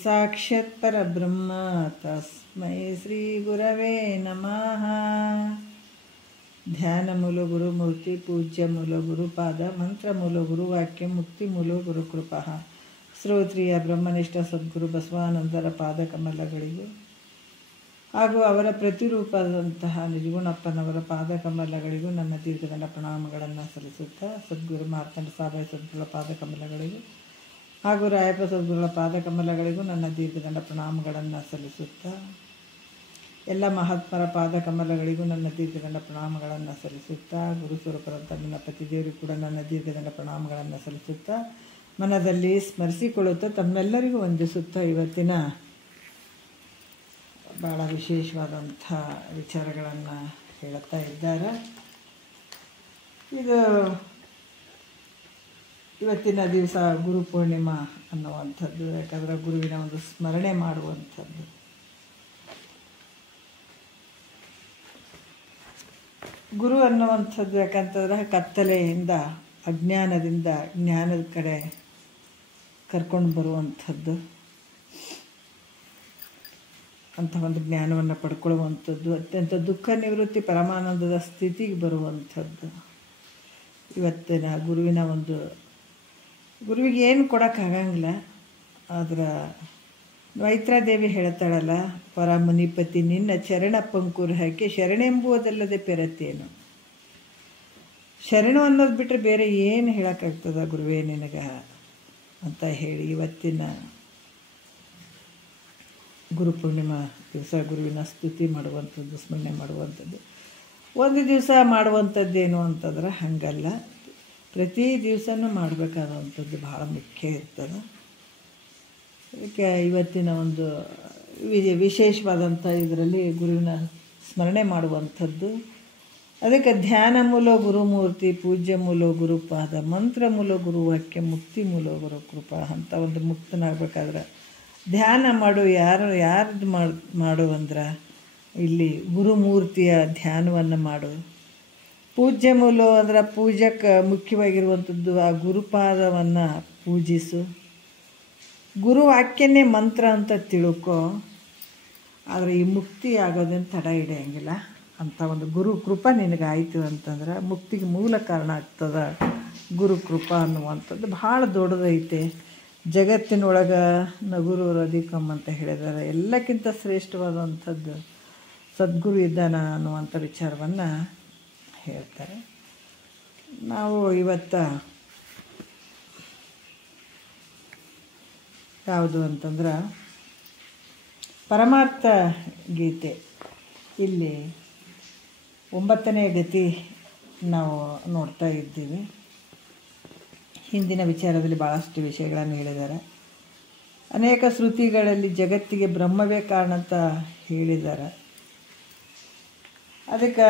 ಸಾಕ್ಷಾತ್ ಪರಬ್ರಹ್ಮ ತಸ್ಮೈ ಶ್ರೀ ಗುರವೇ ನಮಃ. ಧ್ಯಾನ ಮೂಲ ಗುರುಮೂರ್ತಿ ಪೂಜ್ಯ ಮೂಲ ಗುರುಪಾದ ಮಂತ್ರ ಮೂಲ ಗುರುವಾಕ್ಯ ಮುಕ್ತಿ ಮೂಲ ಗುರುಕೃಪಾ. ಶ್ರೋತ್ರಿಯ ಬ್ರಹ್ಮನಿಷ್ಠ ಸದ್ಗುರು ಬಸವಾನಂದರ ಪಾದಕಮಲಗಳಿಗೂ ಹಾಗೂ ಅವರ ಪ್ರತಿರೂಪದಂತಹ ನಿಜಗುಣಪ್ಪನವರ ಪಾದಕಮಲಗಳಿಗೂ ನನ್ನ ದೀರ್ಘದಂಡ ಪ್ರಣಾಮಗಳನ್ನು ಸಲ್ಲಿಸುತ್ತಾ, ಸದ್ಗುರು ಮಾರ್ಕಂಡ ಸಾಬಾಯಿ ಸದ್ಗುರುಗಳ ಪಾದಕಮಲಗಳಿಗೂ ಹಾಗೂ ರಾಯಪ್ಪ ಸದ್ಗುರುಗಳ ಪಾದಕಮಲಗಳಿಗೂ ನನ್ನ ದೀರ್ಘದಂಡ ಪ್ರಣಾಮಗಳನ್ನು ಸಲ್ಲಿಸುತ್ತಾ, ಎಲ್ಲ ಮಹಾತ್ಮರ ಪಾದಕಮಲಗಳಿಗೂ ನನ್ನ ದೀರ್ಘದಂಡ ಪ್ರಣಾಮಗಳನ್ನು ಸಲ್ಲಿಸುತ್ತಾ, ಗುರುಸ್ವರೂಪರಂಥ ನನ್ನ ಪತಿದೇವರಿಗೂ ಕೂಡ ನನ್ನ ದೀರ್ಘದಂಡ ಪ್ರಣಾಮಗಳನ್ನು ಸಲ್ಲಿಸುತ್ತಾ, ಮನದಲ್ಲಿ ಸ್ಮರಿಸಿಕೊಳ್ಳುತ್ತಾ ತಮ್ಮೆಲ್ಲರಿಗೂ ವಂದಿಸುತ್ತಾ, ಇವತ್ತಿನ ಭಾಳ ವಿಶೇಷವಾದಂಥ ವಿಚಾರಗಳನ್ನು ಹೇಳುತ್ತಾ ಇದ್ದಾರೆ. ಇದು ಇವತ್ತಿನ ದಿವಸ ಗುರು ಪೂರ್ಣಿಮಾ ಅನ್ನುವಂಥದ್ದು. ಯಾಕಂದರೆ ಗುರುವಿನ ಒಂದು ಸ್ಮರಣೆ ಮಾಡುವಂಥದ್ದು. ಗುರು ಅನ್ನುವಂಥದ್ದು ಯಾಕಂತಂದ್ರೆ ಕತ್ತಲೆಯಿಂದ ಅಜ್ಞಾನದಿಂದ ಜ್ಞಾನದ ಕಡೆ ಕರ್ಕೊಂಡು ಬರುವಂಥದ್ದು, ಅಂಥ ಒಂದು ಜ್ಞಾನವನ್ನು ಪಡ್ಕೊಳ್ಳುವಂಥದ್ದು, ಅತ್ಯಂತ ದುಃಖ ನಿವೃತ್ತಿ ಪರಮಾನಂದದ ಸ್ಥಿತಿಗೆ ಬರುವಂಥದ್ದು. ಇವತ್ತಿನ ಗುರುವಿನ ಒಂದು ಗುರುವಿಗೆ ಏನು ಕೊಡೋಕ್ಕಾಗಂಗಿಲ್ಲ. ಆದ್ರೆ ಮೈತ್ರಾದೇವಿ ಹೇಳ್ತಾಳಲ್ಲ, ಪರ ಮುನಿಪತಿ ನಿನ್ನ ಚರಣ ಪಂಕುರು ಹಾಕಿ ಶರಣೆಂಬುವುದಲ್ಲದೆ ಪೆರತೇನು. ಶರಣು ಅನ್ನೋದು ಬಿಟ್ಟರೆ ಬೇರೆ ಏನು ಹೇಳೋಕ್ಕಾಗ್ತದ ಗುರುವೇ ನಿನಗೆ ಅಂತ ಹೇಳಿ ಇವತ್ತಿನ ಗುರು ಪೂರ್ಣಿಮಾ ದಿವಸ ಗುರುವಿನ ಸ್ತುತಿ ಮಾಡುವಂಥದ್ದು, ಸ್ಮರಣೆ ಮಾಡುವಂಥದ್ದು. ಒಂದು ದಿವಸ ಮಾಡುವಂಥದ್ದೇನು ಅಂತಂದ್ರೆ ಹಾಗಲ್ಲ, ಪ್ರತಿ ದಿವಸನೂ ಮಾಡಬೇಕಾದಂಥದ್ದು ಭಾಳ ಮುಖ್ಯ ಇರ್ತದೆ. ಅದಕ್ಕೆ ಇವತ್ತಿನ ಒಂದು ವಿಶೇಷವಾದಂಥ ಇದರಲ್ಲಿ ಗುರುವಿನ ಸ್ಮರಣೆ ಮಾಡುವಂಥದ್ದು. ಅದಕ್ಕೆ ಧ್ಯಾನ ಮೂಲ ಗುರುಮೂರ್ತಿ ಪೂಜ್ಯ ಮೂಲ ಗುರುಪಾದ ಮಂತ್ರ ಮೂಲ ಗುರುವಾಕ್ಯ ಮುಕ್ತಿ ಮೂಲ ಗುರುಕೃಪಾ ಅಂತ ಒಂದು ಮುಕ್ತನಾಗಬೇಕಾದ್ರೆ ಧ್ಯಾನ ಮಾಡು. ಯಾರ್ದು ಮಾಡು ಅಂದ್ರೆ ಇಲ್ಲಿ ಗುರುಮೂರ್ತಿಯ ಧ್ಯಾನವನ್ನು ಮಾಡು. ಪೂಜ್ಯ ಮೂಲ ಅಂದ್ರೆ ಪೂಜಕ್ಕೆ ಮುಖ್ಯವಾಗಿರುವಂಥದ್ದು ಆ ಗುರುಪಾದವನ್ನು ಪೂಜಿಸು. ಗುರುವಾಕ್ಯನೇ ಮಂತ್ರ ಅಂತ ತಿಳ್ಕೊ. ಆದರೆ ಈ ಮುಕ್ತಿ ಆಗೋದನ್ನು ತಡ ಹಿಡಿಯಂಗಿಲ್ಲ. ಅಂಥ ಒಂದು ಗುರು ಕೃಪಾ ನಿನಗಾಯಿತು ಅಂತಂದ್ರೆ ಮುಕ್ತಿಗೆ ಮೂಲ ಕಾರಣ ಆಗ್ತದೆ. ಗುರು ಕೃಪಾ ಅನ್ನುವಂಥದ್ದು ಭಾಳ ದೊಡ್ಡದೈತೆ. ಜಗತ್ತಿನೊಳಗೆ ನಗುರು ರದಿಕಮ್ ಅಂತ ಹೇಳಿದ್ದಾರೆ. ಎಲ್ಲಕ್ಕಿಂತ ಶ್ರೇಷ್ಠವಾದಂಥದ್ದು ಸದ್ಗುರು ಇದ್ದಾನ ಅನ್ನುವಂಥ ವಿಚಾರವನ್ನು ಹೇಳ್ತಾರೆ. ನಾವು ಇವತ್ತು ಯಾವುದು ಅಂತಂದ್ರೆ ಪರಮಾರ್ಥ ಗೀತೆ, ಇಲ್ಲಿ 9ನೇ ಗತಿ ನಾವು ನೋಡ್ತಾ ಇದ್ದೀವಿ. ಹಿಂದಿನ ವಿಚಾರದಲ್ಲಿ ಭಾಳಷ್ಟು ವಿಷಯಗಳನ್ನು ಹೇಳಿದ್ದಾರೆ. ಅನೇಕ ಶ್ರುತಿಗಳಲ್ಲಿ ಜಗತ್ತಿಗೆ ಬ್ರಹ್ಮವೇ ಕಾರಣ ಅಂತ ಹೇಳಿದ್ದಾರೆ. ಅದಕ್ಕೆ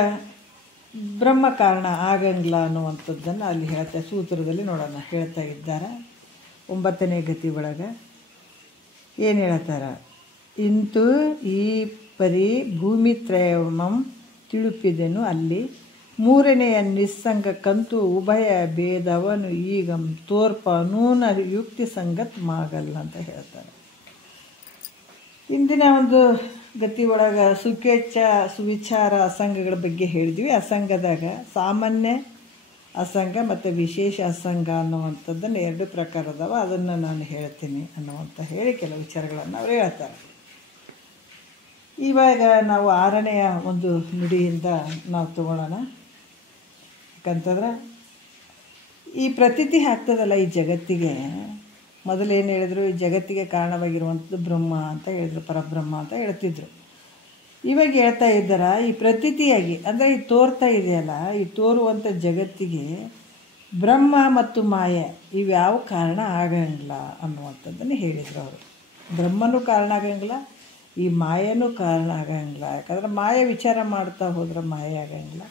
ಬ್ರಹ್ಮ ಕಾರಣ ಆಗಂಗಿಲ್ಲ ಅನ್ನುವಂಥದ್ದನ್ನು ಅಲ್ಲಿ ಹೇಳ್ತಾ ಸೂತ್ರದಲ್ಲಿ ನೋಡೋಣ ಹೇಳ್ತಾ ಇದ್ದಾರೆ. 9ನೇ ಗತಿ ಒಳಗೆ ಏನು ಹೇಳ್ತಾರೆ, ಇಂತು ಈ ಪರಿ ಭೂಮಿತ್ರಯಮಂ ತಿಳುಪಿದೆನು ಅಲ್ಲಿ ಮೂರನೆಯ ನಿಸ್ಸಂಗಕ್ಕಂತೂ ಉಭಯ ಭೇದವನು ಈಗ ತೋರ್ಪ ನೂನ ಯುಕ್ತಿ ಸಂಗತ್ ಮಾಗಲ್ಲ ಅಂತ ಹೇಳ್ತಾರೆ. ಇಂದಿನ ಒಂದು ಗತಿ ಒಳಗೆ ಸುಖೇಚ್ಛ ಸುವಿಚಾರ ಅಸಂಗಗಳ ಬಗ್ಗೆ ಹೇಳಿದ್ವಿ. ಅಸಂಗದಾಗ ಸಾಮಾನ್ಯ ಅಸಂಗ ಮತ್ತು ವಿಶೇಷ ಅಸಂಗ ಅನ್ನುವಂಥದ್ದನ್ನು 2 ಪ್ರಕಾರ ಅದಾವ. ಅದನ್ನು ನಾನು ಹೇಳ್ತೀನಿ ಅನ್ನುವಂಥ ಹೇಳಿ ಕೆಲವು ವಿಚಾರಗಳನ್ನು ಅವರು ಹೇಳ್ತಾರೆ. ಇವಾಗ ನಾವು 6ನೆಯ ಒಂದು ನುಡಿಯಿಂದ ನಾವು ತಗೊಳ್ಳೋಣ. ಯಾಕಂತಂದ್ರೆ ಈ ಪ್ರತೀತಿ ಆಗ್ತದಲ್ಲ ಈ ಜಗತ್ತಿಗೆ. ಮೊದಲೇನು ಹೇಳಿದ್ರು, ಈ ಜಗತ್ತಿಗೆ ಕಾರಣವಾಗಿರುವಂಥದ್ದು ಬ್ರಹ್ಮ ಅಂತ ಹೇಳಿದ್ರು, ಪರಬ್ರಹ್ಮ ಅಂತ ಹೇಳ್ತಿದ್ರು. ಇವಾಗ ಹೇಳ್ತಾ ಇದ್ದಾರೆ ಈ ಪ್ರತೀತಿಯಾಗಿ ಅಂದರೆ ಈ ತೋರ್ತಾ ಇದೆಯಲ್ಲ, ಈ ತೋರುವಂಥ ಜಗತ್ತಿಗೆ ಬ್ರಹ್ಮ ಮತ್ತು ಮಾಯೆ ಇವ್ಯಾವ ಕಾರಣ ಆಗಂಗಿಲ್ಲ ಅನ್ನುವಂಥದ್ದನ್ನು ಹೇಳಿದರು ಅವರು. ಬ್ರಹ್ಮನೂ ಕಾರಣ ಆಗಂಗಿಲ್ಲ, ಈ ಮಾಯನೂ ಕಾರಣ ಆಗಂಗಿಲ್ಲ. ಯಾಕಂದ್ರೆ ಮಾಯೆ ವಿಚಾರ ಮಾಡ್ತಾ ಹೋದ್ರೆ ಮಾಯೆ ಆಗಂಗಿಲ್ಲ.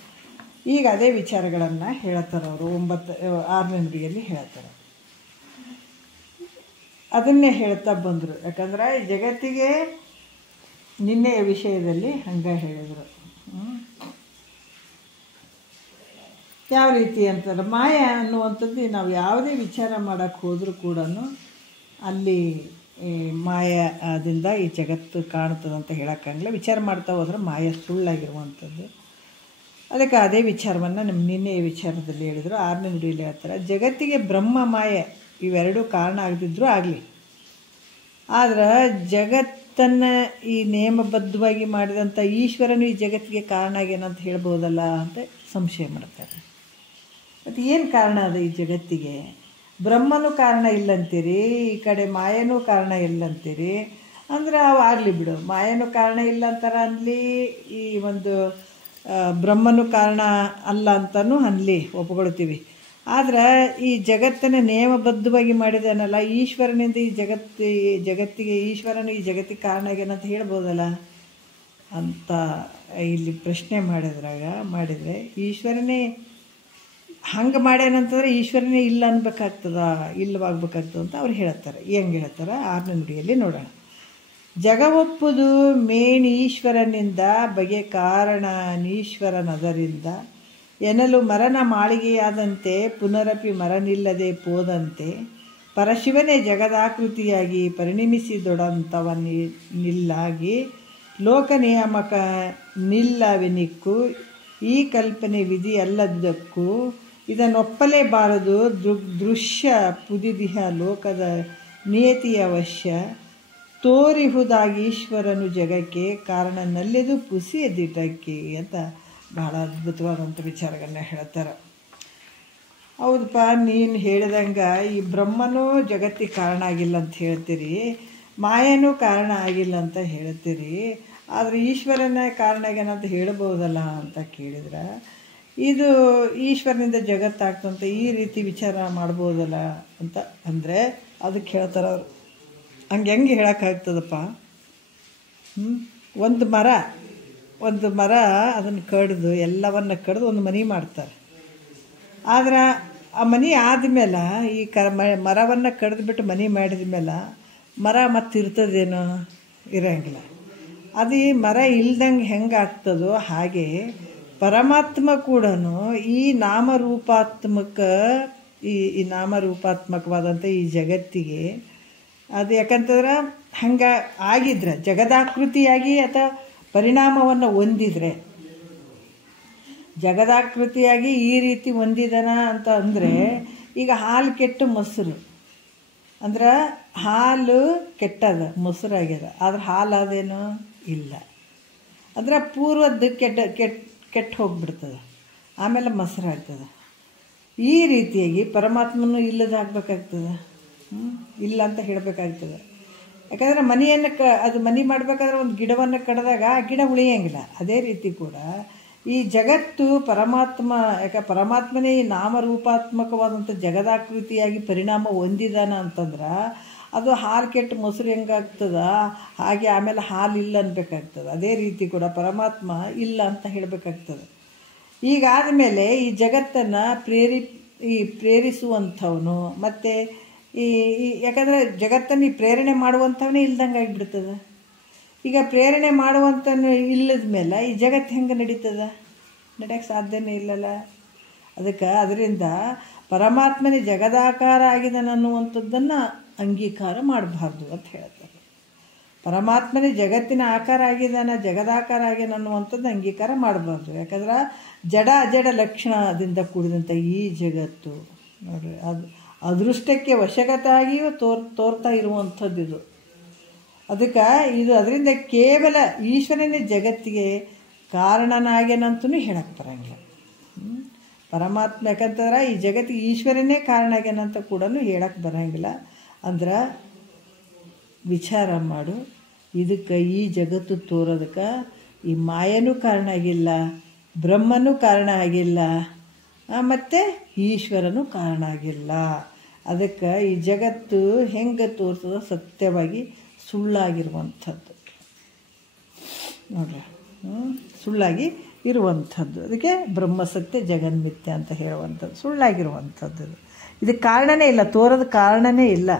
ಈಗ ಅದೇ ವಿಚಾರಗಳನ್ನು ಹೇಳ್ತಾರೆ ಅವರು 6ನೇ ನುಡಿಯಲ್ಲಿ ಹೇಳ್ತಾರೆ. ಅದನ್ನೇ ಹೇಳ್ತಾ ಬಂದರು. ಯಾಕಂದ್ರೆ ಈ ಜಗತ್ತಿಗೆ ನಿನ್ನೆಯ ವಿಷಯದಲ್ಲಿ ಹಂಗೆ ಹೇಳಿದರು. ಯಾವ ರೀತಿ ಅಂತಂದ್ರೆ ಮಾಯ ಅನ್ನುವಂಥದ್ದು ನಾವು ಯಾವುದೇ ವಿಚಾರ ಮಾಡೋಕ್ಕೆ ಹೋದರೂ ಕೂಡ ಅಲ್ಲಿ ಈ ಮಾಯದಿಂದ ಈ ಜಗತ್ತು ಕಾಣ್ತದಂತ ಹೇಳೋಕ್ಕಾಗಲ್ಲ. ವಿಚಾರ ಮಾಡ್ತಾ ಹೋದ್ರೆ ಮಾಯ ಸುಳ್ಳಾಗಿರುವಂಥದ್ದು. ಅದಕ್ಕೆ ಅದೇ ವಿಚಾರವನ್ನು ನಿನ್ನೆ ವಿಚಾರದಲ್ಲಿ ಹೇಳಿದರು. 6ನೇ ನುಡಿಯಲ್ಲಿ ಹೇಳ್ತಾರೆ, ಜಗತ್ತಿಗೆ ಬ್ರಹ್ಮ ಮಾಯೆ ಇವೆರಡೂ ಕಾರಣ ಆಗದಿದ್ದರೂ ಆಗಲಿ, ಆದ್ರೆ ಜಗತ್ತನ್ನು ಈ ನೇಮಬದ್ಧವಾಗಿ ಮಾಡಿದಂಥ ಈಶ್ವರನು ಈ ಜಗತ್ತಿಗೆ ಕಾರಣ ಆಗ್ಯಾನಂತ ಹೇಳ್ಬೋದಲ್ಲ ಅಂತ ಸಂಶಯ ಮಾಡ್ತಾರೆ. ಮತ್ತು ಏನು ಕಾರಣ ಅದ ಈ ಜಗತ್ತಿಗೆ? ಬ್ರಹ್ಮನೂ ಕಾರಣ ಇಲ್ಲಂತೀರಿ, ಈ ಕಡೆ ಮಾಯನೂ ಕಾರಣ ಇಲ್ಲಂತೀರಿ. ಅಂದ್ರೆ ಅವು ಆಗಲಿ ಬಿಡು, ಮಾಯನೂ ಕಾರಣ ಇಲ್ಲ ಅಂತಾರ ಅನ್ಲಿ, ಈ ಒಂದು ಬ್ರಹ್ಮನೂ ಕಾರಣ ಅಲ್ಲ ಅಂತಲೂ ಅನ್ಲಿ, ಒಪ್ಕೊಳ್ತೀವಿ. ಆದ್ರೆ ಈ ಜಗತ್ತನ್ನು ನೇಮಬದ್ಧವಾಗಿ ಮಾಡಿದಾನಲ್ಲ ಈಶ್ವರನಿಂದ ಈ ಜಗತ್ತಿಗೆ ಈಶ್ವರನು ಈ ಜಗತ್ತಿಗೆ ಕಾರಣ ಆಗ್ಯಾನಂತ ಹೇಳ್ಬೋದಲ್ಲ ಅಂತ ಇಲ್ಲಿ ಪ್ರಶ್ನೆ ಮಾಡಿದರೆ ಈಶ್ವರನೇ ಹಂಗೆ ಮಾಡ್ಯಾನಂತಂದರೆ ಈಶ್ವರನೇ ಇಲ್ಲ ಅನ್ಬೇಕಾಗ್ತದ, ಇಲ್ಲವಾಗಬೇಕಾಗ್ತದೆ ಅಂತ ಅವ್ರು ಹೇಳ್ತಾರೆ. ಹೆಂಗೆ ಹೇಳ್ತಾರೆ 6ನೇ ನುಡಿಯಲ್ಲಿ ನೋಡೋಣ. ಜಗವೊಪ್ಪುದು ಮೇಣಿ ಈಶ್ವರನಿಂದ ಬಗೆ ಕಾರಣ ನೀಶ್ವರನದರಿಂದ ಎನ್ನಲು ಮರನ ಮಾಳಿಗೆಯಾದಂತೆ ಪುನರಪಿ ಮರನಿಲ್ಲದೆ ಪೋದಂತೆ ಪರಶಿವನೇ ಜಗದಾಕೃತಿಯಾಗಿ ಪರಿಣಮಿಸಿದೊಡಂತವನಿಲ್ಲಾಗಿ ಲೋಕ ನಿಯಾಮಕ ನಿಲ್ಲವೆನಿಕ್ಕು ಈ ಕಲ್ಪನೆ ವಿಧಿ ಅಲ್ಲದಕ್ಕೂ ಇದನ್ನೊಪ್ಪಲೇಬಾರದು ದೃಶ್ಯ ಪುದಿದಿಹ ಲೋಕದ ನಿಯತಿಯ ಅವಶ್ಯ ತೋರಿಹುದಾಗಿ ಈಶ್ವರನು ಜಗಕ್ಕೆ ಕಾರಣ ನಲ್ಲೆದು ಪುಸಿ ಎದ್ದಿಟ್ಟಕ್ಕೆ ಅಂತ ಬಹಳ ಅದ್ಭುತವಾದಂಥ ವಿಚಾರಗಳನ್ನ ಹೇಳ್ತಾರೆ. ಹೌದಪ್ಪ, ನೀನು ಹೇಳಿದಂಗೆ ಈ ಬ್ರಹ್ಮನೂ ಜಗತ್ತಿಗೆ ಕಾರಣ ಆಗಿಲ್ಲ ಅಂತ ಹೇಳ್ತೀರಿ, ಮಾಯನೂ ಕಾರಣ ಆಗಿಲ್ಲ ಅಂತ ಹೇಳ್ತೀರಿ, ಆದರೆ ಈಶ್ವರನ ಕಾರಣ ಆಗ್ಯಾನಂತ ಹೇಳ್ಬೋದಲ್ಲ ಅಂತ ಕೇಳಿದ್ರೆ ಇದು ಈಶ್ವರನಿಂದ ಜಗತ್ತಾಗ್ತಂತ ಈ ರೀತಿ ವಿಚಾರ ಮಾಡ್ಬೋದಲ್ಲ ಅಂತ ಅಂದರೆ ಅದಕ್ಕೆ ಹೇಳ್ತಾರೆ ಅವರು. ಹೆಂಗೆ ಹೇಳೋಕ್ಕಾಗ್ತದಪ್ಪ? ಒಂದು ಮರ ಅದನ್ನು ಕಡಿದು ಎಲ್ಲವನ್ನು ಕಡಿದು ಒಂದು ಮನೆ ಮಾಡ್ತಾರೆ. ಆದ್ರೆ ಆ ಮನೆ ಆದಮೇಲೆ ಈ ಮರವನ್ನು ಕಡಿದ್ಬಿಟ್ಟು ಮನೆ ಮಾಡಿದ ಮೇಲೆ ಮರ ಮತ್ತೆ ಇರ್ತದೇನೋ? ಇರೋಂಗಿಲ್ಲ. ಅದು ಈ ಮರ ಇಲ್ದಂಗೆ ಹೆಂಗೆ ಆಗ್ತದೋ ಹಾಗೆ ಪರಮಾತ್ಮ ಕೂಡ ಈ ನಾಮರೂಪಾತ್ಮಕವಾದಂಥ ಈ ಜಗತ್ತಿಗೆ ಅದು ಯಾಕಂತಂದ್ರೆ ಹಂಗೆ ಆಗಿದ್ರೆ ಜಗದಾಕೃತಿಯಾಗಿ ಅಥವಾ ಪರಿಣಾಮವನ್ನು ಹೊಂದಿದ್ರೆ, ಜಗದಾಕೃತಿಯಾಗಿ ಈ ರೀತಿ ಹೊಂದಿದನ ಅಂತ ಅಂದರೆ ಈಗ ಹಾಲು ಕೆಟ್ಟು ಮೊಸರು ಅಂದ್ರೆ ಹಾಲು ಕೆಟ್ಟದ ಮೊಸರಾಗ್ಯದ, ಆದ್ರೆ ಹಾಲು ಅದೇನೋ ಇಲ್ಲ. ಅಂದ್ರೆ ಪೂರ್ವದ್ದು ಕೆಟ್ಟು ಹೋಗ್ಬಿಡ್ತದೆ, ಆಮೇಲೆ ಮೊಸರಾಗ್ತದೆ. ಈ ರೀತಿಯಾಗಿ ಪರಮಾತ್ಮನೂ ಇಲ್ಲದಾಗಬೇಕಾಗ್ತದೆ, ಇಲ್ಲ ಅಂತ ಹೇಳಬೇಕಾಗ್ತದೆ. ಯಾಕಂದರೆ ಅದು ಮನೆ ಮಾಡಬೇಕಾದ್ರೆ ಒಂದು ಗಿಡವನ್ನು ಕಡಿದಾಗ ಆ ಗಿಡ ಉಳಿಯೋಂಗಿಲ್ಲ. ಅದೇ ರೀತಿ ಕೂಡ ಈ ಜಗತ್ತು ಪರಮಾತ್ಮನೇ ಈ ನಾಮರೂಪಾತ್ಮಕವಾದಂಥ ಜಗದಾಕೃತಿಯಾಗಿ ಪರಿಣಾಮ ಹೊಂದಿದಾನ ಅಂತಂದ್ರೆ ಅದು ಹಾಲು ಕೆಟ್ಟು ಮೊಸರು ಹೆಂಗಾಗ್ತದ ಹಾಗೆ ಆಮೇಲೆ ಹಾಲು ಇಲ್ಲ ಅನ್ಬೇಕಾಗ್ತದೆ. ಅದೇ ರೀತಿ ಕೂಡ ಪರಮಾತ್ಮ ಇಲ್ಲ ಅಂತ ಹೇಳಬೇಕಾಗ್ತದೆ. ಈಗಾದ ಮೇಲೆ ಈ ಜಗತ್ತನ್ನು ಪ್ರೇರಿಸುವಂಥವನು ಮತ್ತು ಯಾಕಂದರೆ ಜಗತ್ತನ್ನು ಪ್ರೇರಣೆ ಮಾಡುವಂಥವನೇ ಇಲ್ದಂಗೆ ಆಗಿಬಿಡ್ತದೆ. ಈಗ ಪ್ರೇರಣೆ ಮಾಡುವಂಥವನು ಇಲ್ಲದ ಮೇಲೆ ಈ ಜಗತ್ತು ಹೆಂಗೆ ನಡೀತದೆ? ನಡೆಯೋಕ್ಕೆ ಸಾಧ್ಯನೇ ಇಲ್ಲಲ್ಲ. ಅದರಿಂದ ಪರಮಾತ್ಮನೇ ಜಗದಾಕಾರ ಆಗಿದ್ದಾನೆ ಅನ್ನುವಂಥದ್ದನ್ನು ಅಂಗೀಕಾರ ಮಾಡಬಾರ್ದು ಅಂತ ಹೇಳ್ತಾರೆ. ಪರಮಾತ್ಮನೇ ಜಗತ್ತಿನ ಆಕಾರ ಆಗಿದ್ದಾನೆ, ಜಗದಾಕಾರ ಆಗ್ಯಾನ ಅನ್ನುವಂಥದ್ದು ಅಂಗೀಕಾರ ಮಾಡಬಾರ್ದು. ಯಾಕಂದ್ರೆ ಜಡ ಅಜಡ ಲಕ್ಷಣದಿಂದ ಕೂಡಿದಂಥ ಈ ಜಗತ್ತು ನೋಡ್ರಿ, ಅದು ಅದೃಷ್ಟಕ್ಕೆ ವಶಗತಾಗಿಯೂ ತೋರ್ತಾ ಇರುವಂಥದ್ದು ಇದು. ಅದರಿಂದ ಕೇವಲ ಈಶ್ವರನೇ ಜಗತ್ತಿಗೆ ಕಾರಣನಾಗ್ಯಾನಂತೂ ಹೇಳಕ್ಕೆ ಬರಂಗಿಲ್ಲ. ಪರಮಾತ್ಮ ಯಾಕಂತಂದ್ರೆ ಈ ಜಗತ್ತಿಗೆ ಈಶ್ವರನೇ ಕಾರಣ ಆಗ್ಯಾನಂತ ಕೂಡ ಹೇಳಕ್ಕೆ ಬರಂಗಿಲ್ಲ. ಅಂದ್ರೆ ವಿಚಾರ ಮಾಡು, ಇದಕ್ಕೆ ಈ ಜಗತ್ತು ತೋರೋದಕ್ಕೆ ಈ ಮಾಯನೂ ಕಾರಣ ಆಗಿಲ್ಲ, ಬ್ರಹ್ಮನೂ ಕಾರಣ ಆಗಿಲ್ಲ, ಮತ್ತು ಈಶ್ವರನೂ ಕಾರಣ ಆಗಿಲ್ಲ. ಅದಕ್ಕೆ ಈ ಜಗತ್ತು ಹೆಂಗೆ ತೋರ್ತದೋ ಸತ್ಯವಾಗಿ ಸುಳ್ಳಾಗಿರುವಂಥದ್ದು ನೋಡ್ರಿ, ಸುಳ್ಳಾಗಿ ಇರುವಂಥದ್ದು. ಅದಕ್ಕೆ ಬ್ರಹ್ಮಸತ್ಯ ಜಗನ್ಮಿಥ್ಯ ಅಂತ ಹೇಳುವಂಥದ್ದು ಸುಳ್ಳಾಗಿರುವಂಥದ್ದು. ಇದಕ್ಕೆ ಕಾರಣನೇ ಇಲ್ಲ, ತೋರೋದು ಕಾರಣನೇ ಇಲ್ಲ.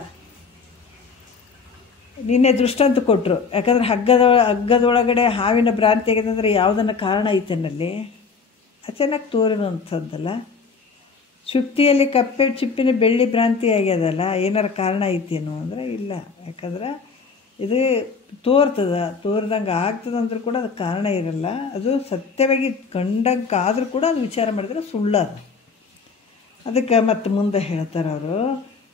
ನಿನ್ನೆ ದೃಷ್ಟಾಂತ ಕೊಟ್ಟರು. ಯಾಕಂದ್ರೆ ಹಗ್ಗದೊಳಗಡೆ ಹಾವಿನ ಭ್ರಾಂತಿ ಆಗಿದೆ ಯಾವುದನ್ನು ಕಾರಣ ಐತೆನಲ್ಲಿ ಅಚಾನಕ್ ತೋರಿರುವಂಥದ್ದಲ್ಲ, ಶುಕ್ತಿಯಲ್ಲಿ ಕಪ್ಪೆ ಚಿಪ್ಪಿನ ಬೆಳ್ಳಿ ಭ್ರಾಂತಿ ಆಗ್ಯದಲ್ಲ, ಏನಾರು ಕಾರಣ ಐತೇನು ಅಂದರೆ ಇಲ್ಲ. ಯಾಕಂದ್ರೆ ಇದು ತೋರ್ದಂಗೆ ಆಗ್ತದಂದ್ರೂ ಕೂಡ ಅದಕ್ಕೆ ಕಾರಣ ಇರಲ್ಲ. ಅದು ಸತ್ಯವಾಗಿ ಕಂಡಂಗಾದರೂ ಕೂಡ ಅದು ವಿಚಾರ ಮಾಡಿದ್ರೆ ಸುಳ್ಳದು. ಅದಕ್ಕೆ ಮತ್ತೆ ಮುಂದೆ ಹೇಳ್ತಾರೆ ಅವರು,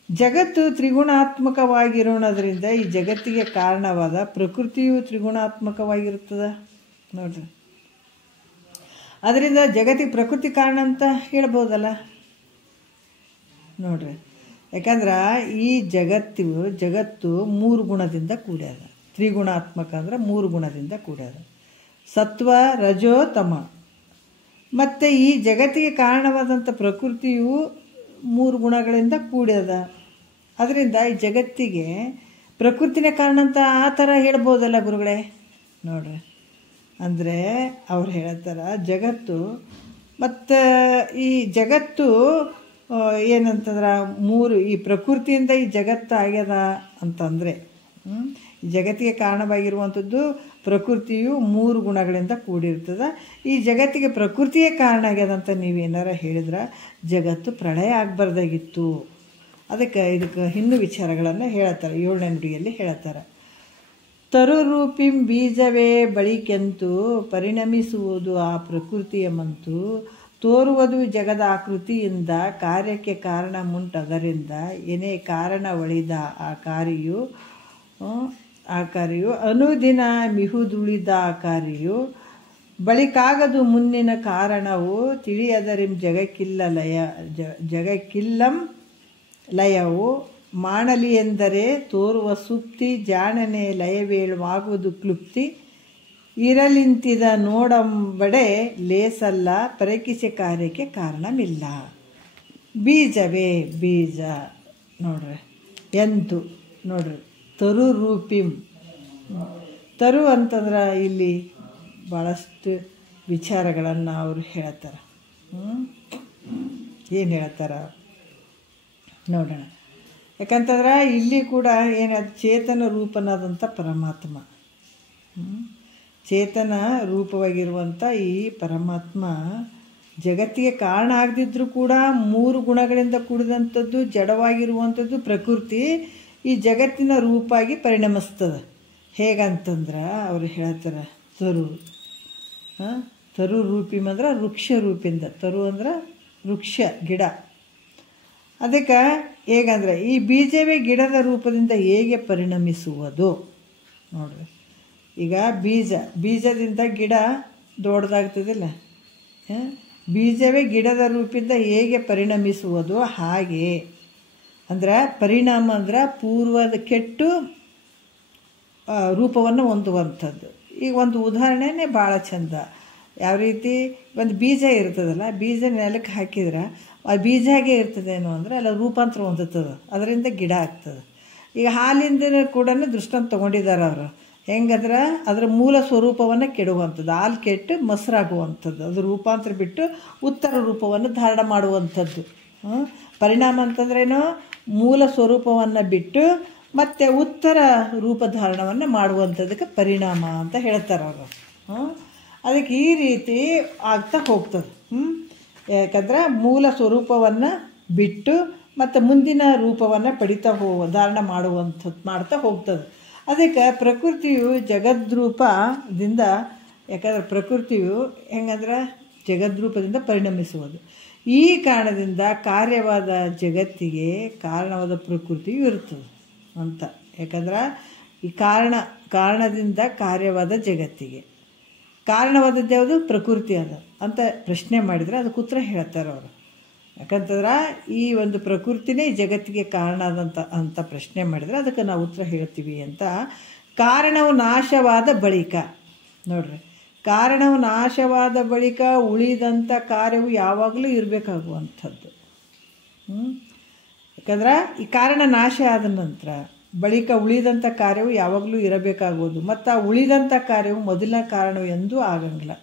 ಜಗತ್ತು ತ್ರಿಗುಣಾತ್ಮಕವಾಗಿರೋಣದ್ರಿಂದ ಈ ಜಗತ್ತಿಗೆ ಕಾರಣವಾದ ಪ್ರಕೃತಿಯು ತ್ರಿಗುಣಾತ್ಮಕವಾಗಿರ್ತದೆ ನೋಡ್ರಿ. ಅದರಿಂದ ಜಗತ್ತಿಗೆ ಪ್ರಕೃತಿ ಕಾರಣ ಅಂತ ಹೇಳ್ಬೋದಲ್ಲ ನೋಡ್ರಿ. ಯಾಕಂದ್ರೆ ಈ ಜಗತ್ತು 3 ಗುಣದಿಂದ ಕೂಡ್ಯದ. ತ್ರಿಗುಣಾತ್ಮಕ ಅಂದ್ರೆ 3 ಗುಣದಿಂದ ಕೂಡ್ಯದ, ಸತ್ವ ರಜೋ ತಮ. ಮತ್ತು ಈ ಜಗತ್ತಿಗೆ ಕಾರಣವಾದಂಥ ಪ್ರಕೃತಿಯು 3 ಗುಣಗಳಿಂದ ಕೂಡ್ಯದ. ಅದರಿಂದ ಈ ಜಗತ್ತಿಗೆ ಪ್ರಕೃತಿನೇ ಕಾರಣ ಅಂತ ಆ ಥರ ಹೇಳ್ಬೋದಲ್ಲ ಗುರುಗಳೇ ನೋಡ್ರಿ. ಅಂದರೆ ಅವ್ರು ಹೇಳ್ತಾರೆ ಜಗತ್ತು ಮತ್ತು ಈ ಜಗತ್ತು ಏನಂತಂದ್ರೆ 3 ಈ ಪ್ರಕೃತಿಯಿಂದ ಈ ಜಗತ್ತು ಆಗ್ಯದ ಅಂತಂದರೆ ಈ ಜಗತ್ತಿಗೆ ಕಾರಣವಾಗಿರುವಂಥದ್ದು ಪ್ರಕೃತಿಯು 3 ಗುಣಗಳಿಂದ ಕೂಡಿರ್ತದೆ. ಈ ಜಗತ್ತಿಗೆ ಪ್ರಕೃತಿಯೇ ಕಾರಣ ಆಗ್ಯದಂತ ನೀವೇನಾರ ಹೇಳಿದ್ರೆ ಜಗತ್ತು ಪ್ರಳಯ ಆಗಬಾರ್ದಾಗಿತ್ತು. ಇದಕ್ಕೆ ಇನ್ನೂ ವಿಚಾರಗಳನ್ನು ಹೇಳ್ತಾರೆ. 7ನೇ ನುಡಿಯಲ್ಲಿ ಹೇಳ್ತಾರೆ, ತರುರೂಪಿಂ ಬೀಜವೇ ಬಳಿಕೆಂತು ಪರಿಣಮಿಸುವುದು ಆ ಪ್ರಕೃತಿಯ ಮಂತು. ತೋರುವುದು ಜಗದ ಆಕೃತಿಯಿಂದ ಕಾರ್ಯಕ್ಕೆ ಕಾರಣ ಮುಂಟದರಿಂದ ಏನೇ ಕಾರಣ ಒಳಿದ ಆ ಕಾರ್ಯವು ಅನುದಿನ ಮಿಹುದುಳಿದ ಆ ಕಾರ್ಯವು ಬಳಿಕಾಗದು ಮುನ್ನಿನ ಕಾರಣವು ತಿಳಿಯದರಿಂ ಜಗಕ್ಕಿಲ್ಲಂ ಲಯವು ಮಾಡಲಿ ಎಂದರೆ ತೋರುವ ಸುಪ್ತಿ ಜಾಣನೆ ಲಯವೇಳುವಾಗುವುದು ಕ್ಲುಪ್ತಿ ಇರಲಿಂತಿದ ನೋಡಂಬಡೆ ಲೇಸಲ್ಲ ಪರಕಿಸಿ ಕಾರ್ಯಕ್ಕೆ ಕಾರಣವಿಲ್ಲ. ಬೀಜವೇ ಬೀಜ ನೋಡ್ರಿ ಎಂತು ನೋಡ್ರಿ. ತರು ರೂಪಿಂ ತರು ಅಂತಂದ್ರೆ ಇಲ್ಲಿ ಭಾಳಷ್ಟು ವಿಚಾರಗಳನ್ನು ಅವರು ಹೇಳ್ತಾರೆ. ಏನು ಹೇಳ್ತಾರೆ ನೋಡೋಣ. ಯಾಕಂತಂದ್ರೆ ಇಲ್ಲಿ ಕೂಡ ಏನದು ಚೇತನ ರೂಪನಾದಂಥ ಪರಮಾತ್ಮ, ಚೇತನ ರೂಪವಾಗಿರುವಂಥ ಈ ಪರಮಾತ್ಮ ಜಗತ್ತಿಗೆ ಕಾರಣ ಆಗದಿದ್ದರೂ ಕೂಡ 3 ಗುಣಗಳಿಂದ ಕೂಡಿದಂಥದ್ದು ಜಡವಾಗಿರುವಂಥದ್ದು ಪ್ರಕೃತಿ ಈ ಜಗತ್ತಿನ ರೂಪಾಗಿ ಪರಿಣಮಿಸ್ತದೆ. ಹೇಗಂತಂದ್ರೆ ಅವರು ಹೇಳ್ತಾರೆ ತರು ರೂಪಿಮ್ ಅಂದ್ರೆ ವೃಕ್ಷ ರೂಪಿಂದ, ತರು ಅಂದ್ರೆ ವೃಕ್ಷ ಗಿಡ. ಅದಕ್ಕೆ ಹೇಗಂದ್ರೆ ಈ ಬೀಜವೇ ಗಿಡದ ರೂಪದಿಂದ ಹೇಗೆ ಪರಿಣಮಿಸುವುದು ನೋಡ್ರಿ. ಈಗ ಬೀಜದಿಂದ ಗಿಡ ದೊಡ್ಡದಾಗ್ತದಿಲ್ಲ, ಬೀಜವೇ ಗಿಡದ ರೂಪದಿಂದ ಹೇಗೆ ಪರಿಣಮಿಸುವುದು ಹಾಗೆ ಅಂದ್ರೆ ಪರಿಣಾಮ ಅಂದ್ರೆ ಪೂರ್ವದ ಕೆಟ್ಟು ರೂಪವನ್ನು ಹೊಂದುವಂಥದ್ದು. ಈಗ ಒಂದು ಉದಾಹರಣೆನೇ ಭಾಳ ಚಂದ. ಯಾವ ರೀತಿ ಒಂದು ಬೀಜ ಇರ್ತದಲ್ಲ, ಬೀಜ ನೆಲಕ್ಕೆ ಹಾಕಿದ್ರೆ ಆ ಬೀಜ ಹಾಗೆ ಇರ್ತದೇನೋ ಅಂದರೆ ಅಲ್ಲ ರೂಪಾಂತರ ಹೊಂದುತ್ತದೆ, ಅದರಿಂದ ಗಿಡ ಆಗ್ತದೆ. ಈಗ ಹಾಲಿಂದ ಕೂಡ ದೃಷ್ಟಾಂತ ತೊಗೊಂಡಿದ್ದಾರೆ ಅವರು. ಹೆಂಗಂದ್ರೆ ಅದರ ಮೂಲ ಸ್ವರೂಪವನ್ನು ಕೆಡುವಂಥದ್ದು, ಹಾಲು ಕೆಟ್ಟು ಮೊಸರಾಗುವಂಥದ್ದು, ಅದು ರೂಪಾಂತರ ಬಿಟ್ಟು ಉತ್ತರ ರೂಪವನ್ನು ಧಾರಣ ಮಾಡುವಂಥದ್ದು. ಪರಿಣಾಮ ಅಂತಂದ್ರೇನು, ಮೂಲ ಸ್ವರೂಪವನ್ನು ಬಿಟ್ಟು ಮತ್ತು ಉತ್ತರ ರೂಪಧಾರಣವನ್ನು ಮಾಡುವಂಥದ್ದಕ್ಕೆ ಪರಿಣಾಮ ಅಂತ ಹೇಳ್ತಾರೆ ಅವರು. ಅದಕ್ಕೆ ಈ ರೀತಿ ಆಗ್ತಾ ಹೋಗ್ತದೆ. ಯಾಕಂದ್ರೆ ಮೂಲ ಸ್ವರೂಪವನ್ನು ಬಿಟ್ಟು ಮತ್ತು ಮುಂದಿನ ರೂಪವನ್ನು ಪಡಿತಾ ಧಾರಣ ಮಾಡ್ತಾ ಹೋಗ್ತದೆ. ಅದಕ್ಕೆ ಪ್ರಕೃತಿಯು ಜಗದ್ರೂಪದಿಂದ, ಯಾಕಂದ್ರೆ ಪ್ರಕೃತಿಯು ಹೆಂಗಂದ್ರೆ ಜಗದ್ರೂಪದಿಂದ ಪರಿಣಮಿಸುವುದು. ಈ ಕಾರಣದಿಂದ ಕಾರ್ಯವಾದ ಜಗತ್ತಿಗೆ ಕಾರಣವಾದ ಪ್ರಕೃತಿಯು ಇರ್ತದೆ ಅಂತ. ಯಾಕಂದ್ರೆ ಈ ಕಾರಣದಿಂದ ಕಾರ್ಯವಾದ ಜಗತ್ತಿಗೆ ಕಾರಣವಾದದ್ದು ಯಾವುದು, ಪ್ರಕೃತಿ ಅದ ಅಂತ ಪ್ರಶ್ನೆ ಮಾಡಿದರೆ ಅದಕ್ಕೆ ಉತ್ತರ ಹೇಳ್ತಾರೆ ಅವರು. ಯಾಕಂತಂದ್ರೆ ಈ ಒಂದು ಪ್ರಕೃತಿನೇ ಜಗತ್ತಿಗೆ ಕಾರಣ ಅಂತ ಪ್ರಶ್ನೆ ಮಾಡಿದರೆ ಅದಕ್ಕೆ ನಾವು ಉತ್ತರ ಹೇಳ್ತೀವಿ ಅಂತ. ಕಾರಣವು ನಾಶವಾದ ಬಳಿಕ ನೋಡ್ರಿ, ಕಾರಣವು ನಾಶವಾದ ಬಳಿಕ ಉಳಿದಂಥ ಕಾರ್ಯವು ಯಾವಾಗಲೂ ಇರಬೇಕಾಗುವಂಥದ್ದು. ಯಾಕಂದ್ರೆ ಈ ಕಾರಣ ನಾಶ ಆದ ನಂತರ ಬಳಿಕ ಉಳಿದಂಥ ಕಾರ್ಯವು ಯಾವಾಗಲೂ ಇರಬೇಕಾಗುವುದು. ಮತ್ತು ಆ ಉಳಿದಂಥ ಕಾರ್ಯವು ಮೊದಲಿನ ಕಾರಣವು ಎಂದೂ ಆಗಂಗಿಲ್ಲ.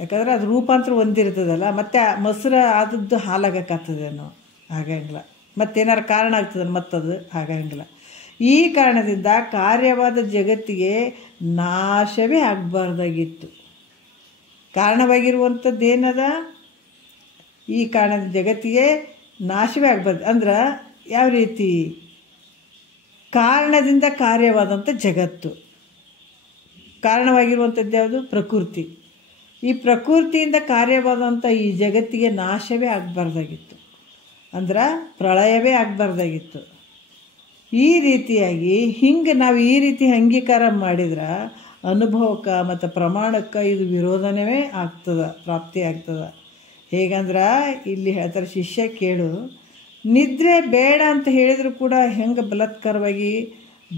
ಯಾಕಂದ್ರೆ ಅದು ರೂಪಾಂತರ ಹೊಂದಿರ್ತದಲ್ಲ, ಮತ್ತು ಮೊಸರು ಆದದ್ದು ಹಾಲಾಗಕ್ಕಾಗ್ತದೇನೋ, ಆಗಂಗಿಲ್ಲ. ಮತ್ತೇನಾರು ಕಾರಣ ಆಗ್ತದೆ ಮತ್ತದು ಆಗಂಗಿಲ್ಲ. ಈ ಕಾರಣದಿಂದ ಕಾರ್ಯವಾದ ಜಗತ್ತಿಗೆ ನಾಶವೇ ಆಗಬಾರ್ದಾಗಿತ್ತು. ಕಾರಣವಾಗಿರುವಂಥದ್ದು ಏನದ, ಈ ಕಾರಣದ ಜಗತ್ತಿಗೆ ನಾಶವೇ ಆಗಬಾರ್ದು. ಅಂದ್ರೆ ಯಾವ ರೀತಿ? ಕಾರಣದಿಂದ ಕಾರ್ಯವಾದಂಥ ಜಗತ್ತು, ಕಾರಣವಾಗಿರುವಂಥದ್ದು ಯಾವುದು? ಪ್ರಕೃತಿ. ಈ ಪ್ರಕೃತಿಯಿಂದ ಕಾರ್ಯವಾದಂಥ ಈ ಜಗತ್ತಿಗೆ ನಾಶವೇ ಆಗಬಾರ್ದಾಗಿತ್ತು, ಅಂದ್ರೆ ಪ್ರಳಯವೇ ಆಗಬಾರ್ದಾಗಿತ್ತು. ಈ ರೀತಿಯಾಗಿ ಹಿಂಗೆ ನಾವು ಈ ರೀತಿ ಅಂಗೀಕಾರ ಮಾಡಿದ್ರೆ ಅನುಭವಕ್ಕೆ ಮತ್ತು ಪ್ರಮಾಣಕ್ಕೆ ಇದು ವಿರೋಧನೇ ಆಗ್ತದೆ, ಪ್ರಾಪ್ತಿ ಆಗ್ತದೆ. ಹೇಗಂದ್ರೆ ಇಲ್ಲಿ ಹೇಳ್ತಾರೆ, ಶಿಷ್ಯ ಕೇಳು, ನಿದ್ರೆ ಬೇಡ ಅಂತ ಹೇಳಿದರೂ ಕೂಡ ಹೆಂಗೆ ಬಲಾತ್ಕಾರವಾಗಿ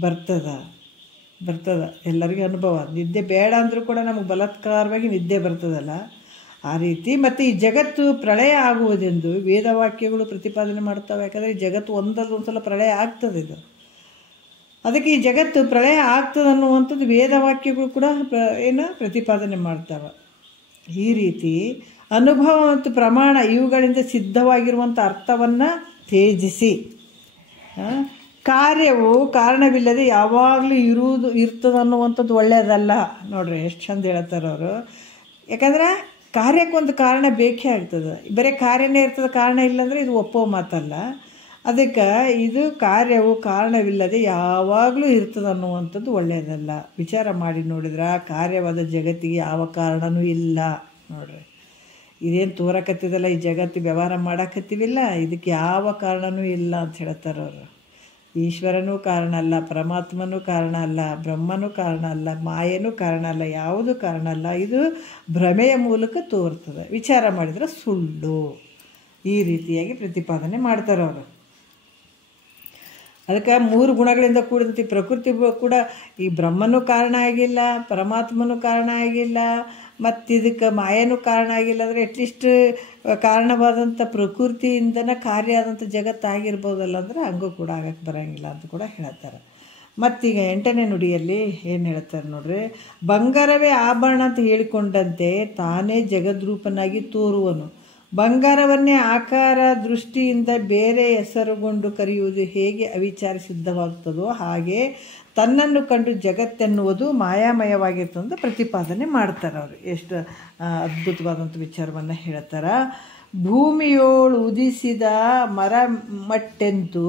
ಬರ್ತದೆ ಎಲ್ಲರಿಗೂ ಅನುಭವ. ನಿದ್ದೆ ಬೇಡ ಅಂದರೂ ಕೂಡ ನಮಗೆ ಬಲಾತ್ಕಾರವಾಗಿ ನಿದ್ದೆ ಬರ್ತದಲ್ಲ, ಆ ರೀತಿ. ಮತ್ತು ಈ ಜಗತ್ತು ಪ್ರಳಯ ಆಗುವುದೆಂದು ವೇದವಾಕ್ಯಗಳು ಪ್ರತಿಪಾದನೆ ಮಾಡ್ತವೆ. ಯಾಕಂದರೆ ಈ ಜಗತ್ತು ಒಂದಲ್ಲ ಸಲ ಪ್ರಳಯ ಆಗ್ತದೆ. ಇದು ಅದಕ್ಕೆ ಈ ಜಗತ್ತು ಪ್ರಳಯ ಆಗ್ತದೆ ಅನ್ನುವಂಥದ್ದು ವೇದವಾಕ್ಯಗಳು ಕೂಡ ಪ್ರತಿಪಾದನೆ ಮಾಡ್ತವೆ. ಈ ರೀತಿ ಅನುಭವ ಮತ್ತು ಪ್ರಮಾಣ ಇವುಗಳಿಂದ ಸಿದ್ಧವಾಗಿರುವಂಥ ಅರ್ಥವನ್ನು ತ್ಯಜಿಸಿ, ಕಾರ್ಯವು ಕಾರಣವಿಲ್ಲದೆ ಯಾವಾಗಲೂ ಇರ್ತದೆ ಅನ್ನುವಂಥದ್ದು ಒಳ್ಳೆಯದಲ್ಲ. ನೋಡ್ರಿ ಎಷ್ಟು ಚಂದ ಹೇಳ್ತಾರೆ ಅವರು. ಯಾಕಂದ್ರೆ ಕಾರ್ಯಕ್ಕೊಂದು ಕಾರಣ ಬೇಕೇ ಆಗ್ತದೆ. ಬರೀ ಕಾರ್ಯನೇ ಇರ್ತದೆ, ಕಾರಣ ಇಲ್ಲಾಂದರೆ ಇದು ಒಪ್ಪೋ ಮಾತಲ್ಲ. ಅದಕ್ಕೆ ಇದು ಕಾರ್ಯವು ಕಾರಣವಿಲ್ಲದೆ ಯಾವಾಗಲೂ ಇರ್ತದೆ ಅನ್ನುವಂಥದ್ದು ಒಳ್ಳೆಯದಲ್ಲ. ವಿಚಾರ ಮಾಡಿ ನೋಡಿದ್ರೆ ಕಾರ್ಯವಾದ ಜಗತ್ತಿಗೆ ಯಾವ ಕಾರಣವೂ ಇಲ್ಲ. ನೋಡ್ರಿ, ಇದೇನು ತೋರಕತ್ತಿದಲ್ಲ, ಈ ಜಗತ್ತು ವ್ಯವಹಾರ ಮಾಡಕತ್ತೀವಿಲ್ಲ, ಇದಕ್ಕೆ ಯಾವ ಕಾರಣವೂ ಇಲ್ಲ ಅಂತ ಹೇಳ್ತಾರೆ ಅವರು. ಈಶ್ವರನೂ ಕಾರಣ ಅಲ್ಲ, ಪರಮಾತ್ಮನೂ ಕಾರಣ ಅಲ್ಲ, ಬ್ರಹ್ಮನೂ ಕಾರಣ ಅಲ್ಲ, ಮಾಯನೂ ಕಾರಣ ಅಲ್ಲ, ಯಾವುದೂ ಕಾರಣ ಅಲ್ಲ. ಇದು ಭ್ರಮೆಯ ಮೂಲಕ ತೋರ್ತದೆ. ವಿಚಾರ ಮಾಡಿದರೆ ಸುಳ್ಳು. ಈ ರೀತಿಯಾಗಿ ಪ್ರತಿಪಾದನೆ ಮಾಡ್ತಾರೆ ಅವರು. ಅದಕ್ಕೆ 3 ಗುಣಗಳಿಂದ ಕೂಡಿದಂತೆ ಪ್ರಕೃತಿ ಕೂಡ ಈ ಬ್ರಹ್ಮನೂ ಕಾರಣ ಆಗಿಲ್ಲ, ಪರಮಾತ್ಮನೂ ಕಾರಣ ಆಗಿಲ್ಲ, ಮತ್ತು ಇದಕ್ಕೆ ಮಾಯನೂ ಕಾರಣ ಆಗಿಲ್ಲ. ಅಂದರೆ ಅಟ್ಲೀಸ್ಟ್ ಕಾರಣವಾದಂಥ ಪ್ರಕೃತಿಯಿಂದನೇ ಕಾರ್ಯ ಆದಂಥ ಜಗತ್ತಾಗಿರ್ಬೋದಲ್ಲ, ಅಂದರೆ ಹಂಗೂ ಕೂಡ ಆಗಕ್ಕೆ ಬರೋಂಗಿಲ್ಲ ಅಂತ ಕೂಡ ಹೇಳ್ತಾರೆ. ಮತ್ತೀಗ 8ನೇ ನುಡಿಯಲ್ಲಿ ಏನು ಹೇಳ್ತಾರೆ ನೋಡ್ರಿ, ಬಂಗಾರವೇ ಆಭರಣ ಅಂತ ಹೇಳಿಕೊಂಡಂತೆ ತಾನೇ ಜಗದ್ರೂಪನಾಗಿ ತೋರುವನು. ಬಂಗಾರವನ್ನೇ ಆಕಾರ ದೃಷ್ಟಿಯಿಂದ ಬೇರೆ ಹೆಸರುಗೊಂಡು ಕರೆಯುವುದು ಹೇಗೆ ಅವಿಚಾರ ಸಿದ್ಧವಾಗ್ತದೋ ಹಾಗೆ ತನ್ನನ್ನು ಕಂಡು ಜಗತ್ತೆನ್ನುವುದು ಮಾಯಾಮಯವಾಗಿರ್ತಂದು ಪ್ರತಿಪಾದನೆ ಮಾಡ್ತಾರೆ ಅವರು. ಎಷ್ಟು ಅದ್ಭುತವಾದಂಥ ವಿಚಾರವನ್ನು ಹೇಳ್ತಾರೆ. ಭೂಮಿಯೋಳು ಉದಿಸಿದ ಮರ ಮಟ್ಟೆಂತು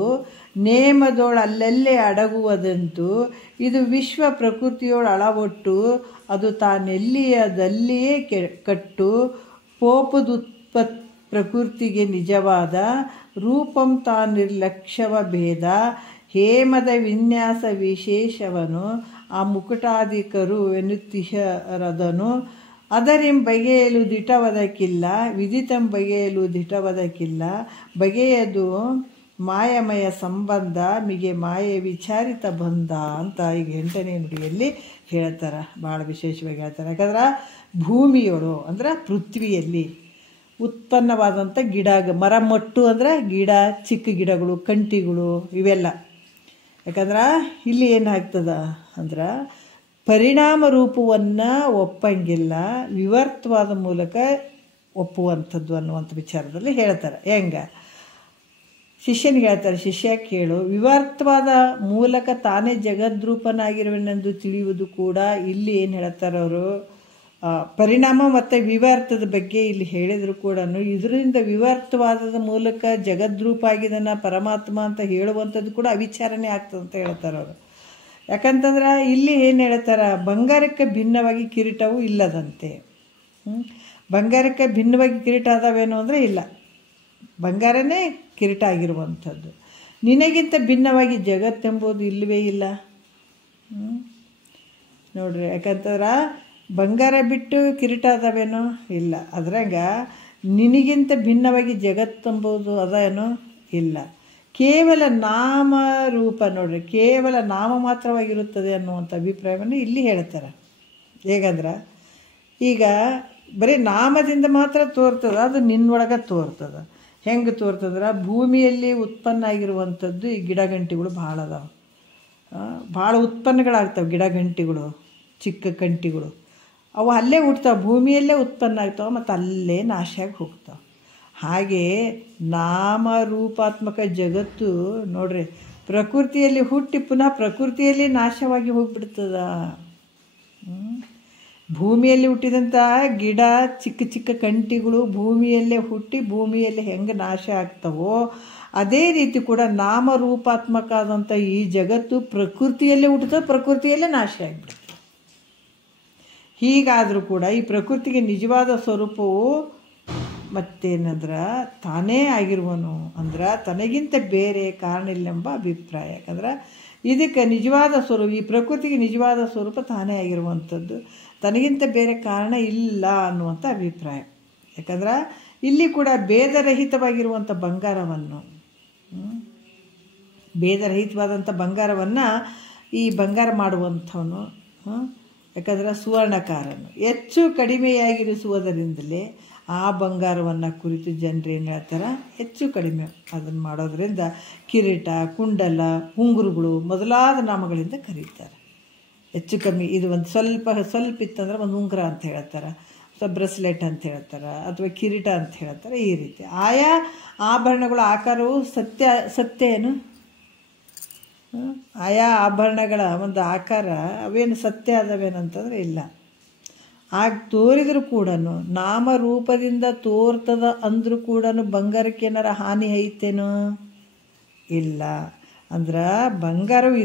ನೇಮದೋಳು ಅಲ್ಲಲ್ಲೇ ಅಡಗುವುದಂತೂ ಇದು ವಿಶ್ವ ಪ್ರಕೃತಿಯೋಳು ಅಳವೊಟ್ಟು ಅದು ತಾನೆಲ್ಲಿಯದಲ್ಲಿಯೇ ಕಟ್ಟು ಪೋಪದುತ್ಪತ್ ಪ್ರಕೃತಿಗೆ ನಿಜವಾದ ರೂಪಂ ತಾನಿರ್ಲಕ್ಷ್ಯವ ಭೇದ ಹೇಮದ ವಿನ್ಯಾಸ ವಿಶೇಷವನು ಆ ಮುಕುಟಾಧಿಕರು ಎನ್ನುತ್ತಿಹರದನು. ಅದರಿಂ ಬಗೆಯಲು ದಿಟವದಕ್ಕಿಲ್ಲ ವಿದಿತಂ ಬಗೆಯಲು ದಿಟವದಕ್ಕಿಲ್ಲ ಬಗೆಯದು ಮಾಯಮಯ ಸಂಬಂಧ ಮಿಗೆ ಮಾಯೆ ವಿಚಾರಿತ ಬಂಧ ಅಂತ ಈಗ 8ನೇ ನುಡಿಯಲ್ಲಿ ಹೇಳ್ತಾರೆ. ಭಾಳ ವಿಶೇಷವಾಗಿ ಹೇಳ್ತಾರೆ. ಯಾಕಂದ್ರೆ ಭೂಮಿಯೋಳು ಅಂದ್ರೆ ಪೃಥ್ವಿಯಲ್ಲಿ ಉತ್ಪನ್ನವಾದಂಥ ಗಿಡ, ಮರ ಮೊಟ್ಟು ಅಂದರೆ ಗಿಡ, ಚಿಕ್ಕ ಗಿಡಗಳು, ಕಂಟಿಗಳು ಇವೆಲ್ಲ. ಯಾಕಂದ್ರೆ ಇಲ್ಲಿ ಏನಾಗ್ತದ ಅಂದ್ರೆ ಪರಿಣಾಮ ರೂಪವನ್ನು ಒಪ್ಪಂಗಿಲ್ಲ, ವಿವರ್ತವಾದ ಮೂಲಕ ಒಪ್ಪುವಂಥದ್ದು ಅನ್ನುವಂಥ ವಿಚಾರದಲ್ಲಿ ಹೇಳ್ತಾರೆ. ಹೆಂಗೆ ಶಿಷ್ಯನಿಗೆ ಹೇಳ್ತಾರೆ, ಶಿಷ್ಯ ಕೇಳು, ವಿವರ್ತವಾದ ಮೂಲಕ ತಾನೇ ಜಗದ್ರೂಪನಾಗಿರುವನೆಂದು ತಿಳಿಯುವುದು ಕೂಡ ಇಲ್ಲಿ ಏನು ಹೇಳ್ತಾರೆ ಅವರು, ಪರಿಣಾಮ ಮತ್ತು ವಿವರ್ತದ ಬಗ್ಗೆ ಇಲ್ಲಿ ಹೇಳಿದ್ರು ಕೂಡ ಇದರಿಂದ ವಿವರ್ತವಾದದ ಮೂಲಕ ಜಗದ್ರೂಪ ಆಗಿದನ ಪರಮಾತ್ಮ ಅಂತ ಹೇಳುವಂಥದ್ದು ಕೂಡ ಅವಿಚಾರನೇ ಆಗ್ತದೆ ಅಂತ ಹೇಳ್ತಾರೆ ಅವರು. ಯಾಕಂತಂದ್ರೆ ಇಲ್ಲಿ ಏನು ಹೇಳ್ತಾರೆ, ಬಂಗಾರಕ್ಕೆ ಭಿನ್ನವಾಗಿ ಕಿರೀಟವು ಇಲ್ಲದಂತೆ. ಬಂಗಾರಕ್ಕೆ ಭಿನ್ನವಾಗಿ ಕಿರೀಟ ಅದಾವೇನು ಅಂದರೆ ಇಲ್ಲ, ಬಂಗಾರನೇ ಕಿರೀಟ ಆಗಿರುವಂಥದ್ದು. ನಿನಗಿಂತ ಭಿನ್ನವಾಗಿ ಜಗತ್ತೆಂಬುದು ಇಲ್ಲವೇ ಇಲ್ಲ. ನೋಡ್ರಿ, ಯಾಕಂತಂದ್ರೆ ಬಂಗಾರ ಬಿಟ್ಟು ಕಿರೀಟ ಅದಾವೇನೋ ಇಲ್ಲ. ಅದ್ರಾಗ ನಿನಗಿಂತ ಭಿನ್ನವಾಗಿ ಜಗತ್ತೆಂಬುದು ಅದೇನೋ ಇಲ್ಲ. ಕೇವಲ ನಾಮರೂಪ ನೋಡ್ರಿ, ಕೇವಲ ನಾಮ ಮಾತ್ರವಾಗಿರುತ್ತದೆ ಅನ್ನುವಂಥ ಅಭಿಪ್ರಾಯವನ್ನು ಇಲ್ಲಿ ಹೇಳ್ತಾರೆ. ಹೇಗಂದ್ರೆ ಈಗ ಬರೀ ನಾಮದಿಂದ ಮಾತ್ರ ತೋರ್ತದೆ, ಅದು ನಿನ್ನೊಳಗೆ ತೋರ್ತದೆ. ಹೆಂಗೆ ತೋರ್ತಂದ್ರೆ ಭೂಮಿಯಲ್ಲಿ ಉತ್ಪನ್ನ ಆಗಿರುವಂಥದ್ದು ಈ ಗಿಡಗಂಟಿಗಳು ಭಾಳ ಅದಾವೆ, ಭಾಳ ಉತ್ಪನ್ನಗಳಾಗ್ತವೆ. ಗಿಡಗಂಟಿಗಳು, ಚಿಕ್ಕ ಕಂಟಿಗಳು ಅವು ಅಲ್ಲೇ ಹುಟ್ತಾವೆ, ಭೂಮಿಯಲ್ಲೇ ಉತ್ಪನ್ನ ಆಗ್ತಾವೆ ಮತ್ತು ಅಲ್ಲೇ ನಾಶ ಆಗಿ ಹೋಗ್ತಾವೆ. ಹಾಗೆ ನಾಮರೂಪಾತ್ಮಕ ಜಗತ್ತು ನೋಡ್ರಿ ಪ್ರಕೃತಿಯಲ್ಲಿ ಹುಟ್ಟಿ ಪುನಃ ಪ್ರಕೃತಿಯಲ್ಲಿ ನಾಶವಾಗಿ ಹೋಗಿಬಿಡ್ತದ. ಭೂಮಿಯಲ್ಲಿ ಹುಟ್ಟಿದಂಥ ಗಿಡ ಚಿಕ್ಕ ಚಿಕ್ಕ ಕಂಟಿಗಳು ಭೂಮಿಯಲ್ಲೇ ಹುಟ್ಟಿ ಭೂಮಿಯಲ್ಲಿ ಹೆಂಗೆ ನಾಶ ಆಗ್ತವೋ ಅದೇ ರೀತಿ ಕೂಡ ನಾಮರೂಪಾತ್ಮಕ ಆದಂಥ ಈ ಜಗತ್ತು ಪ್ರಕೃತಿಯಲ್ಲೇ ಹುಟ್ಟುತ್ತೆ, ಪ್ರಕೃತಿಯಲ್ಲೇ ನಾಶ ಆಗಿಬಿಡುತ್ತೆ. ಹೀಗಾದರೂ ಕೂಡ ಈ ಪ್ರಕೃತಿಗೆ ನಿಜವಾದ ಸ್ವರೂಪವು ಮತ್ತೇನಂದ್ರೆ ತಾನೇ ಆಗಿರುವನು, ಅಂದ್ರೆ ತನಗಿಂತ ಬೇರೆ ಕಾರಣ ಇಲ್ಲೆಂಬ ಅಭಿಪ್ರಾಯ. ಯಾಕಂದ್ರೆ ಇದಕ್ಕೆ ನಿಜವಾದ ಸ್ವರೂಪ, ಈ ಪ್ರಕೃತಿಗೆ ನಿಜವಾದ ಸ್ವರೂಪ ತಾನೇ ಆಗಿರುವಂಥದ್ದು, ತನಗಿಂತ ಬೇರೆ ಕಾರಣ ಇಲ್ಲ ಅನ್ನುವಂಥ ಅಭಿಪ್ರಾಯ. ಯಾಕಂದ್ರೆ ಇಲ್ಲಿ ಕೂಡ ಭೇದರಹಿತವಾಗಿರುವಂಥ ಬಂಗಾರವನ್ನು, ಭೇದರಹಿತವಾದಂಥ ಬಂಗಾರವನ್ನು ಈ ಬಂಗಾರ ಮಾಡುವಂಥವನು, ಯಾಕಂದ್ರೆ ಸುವರ್ಣಕಾರನು ಹೆಚ್ಚು ಕಡಿಮೆಯಾಗಿರಿಸುವುದರಿಂದಲೇ ಆ ಬಂಗಾರವನ್ನು ಕುರಿತು ಜನರು ಏನು ಹೇಳ್ತಾರೆ, ಹೆಚ್ಚು ಕಡಿಮೆ ಅದನ್ನು ಮಾಡೋದರಿಂದ ಕಿರೀಟ, ಕುಂಡಲ, ಉಂಗುರುಗಳು ಮೊದಲಾದ ನಾಮಗಳಿಂದ ಕರೀತಾರೆ. ಹೆಚ್ಚು ಕಮ್ಮಿ ಇದು ಒಂದು ಸ್ವಲ್ಪ ಇತ್ತಂದ್ರೆ ಒಂದು ಉಂಗುರ ಅಂತ ಹೇಳ್ತಾರೆ, ಸ್ವಲ್ಪ ಬ್ರೆಸ್ಲೆಟ್ ಅಂತ ಹೇಳ್ತಾರೆ, ಅಥವಾ ಕಿರೀಟ ಅಂತ ಹೇಳ್ತಾರೆ. ಈ ರೀತಿ ಆಯಾ ಆಭರಣಗಳ ಆಕಾರವು ಸತ್ಯ ಏನು, ಆಯಾ ಆಭರಣಗಳ ಒಂದು ಆಕಾರ ಅವೇನು ಸತ್ಯ ಆದವೇನಂತಂದರೆ ಇಲ್ಲ. ಆಗ ತೋರಿದರೂ ಕೂಡ ನಾಮರೂಪದಿಂದ ತೋರ್ತದ ಅಂದರೂ ಕೂಡ ಬಂಗಾರಕ್ಕೆ ಏನಾರ ಹಾನಿ ಐತೇನೋ ಇಲ್ಲ. ಅಂದ್ರೆ ಬಂಗಾರವು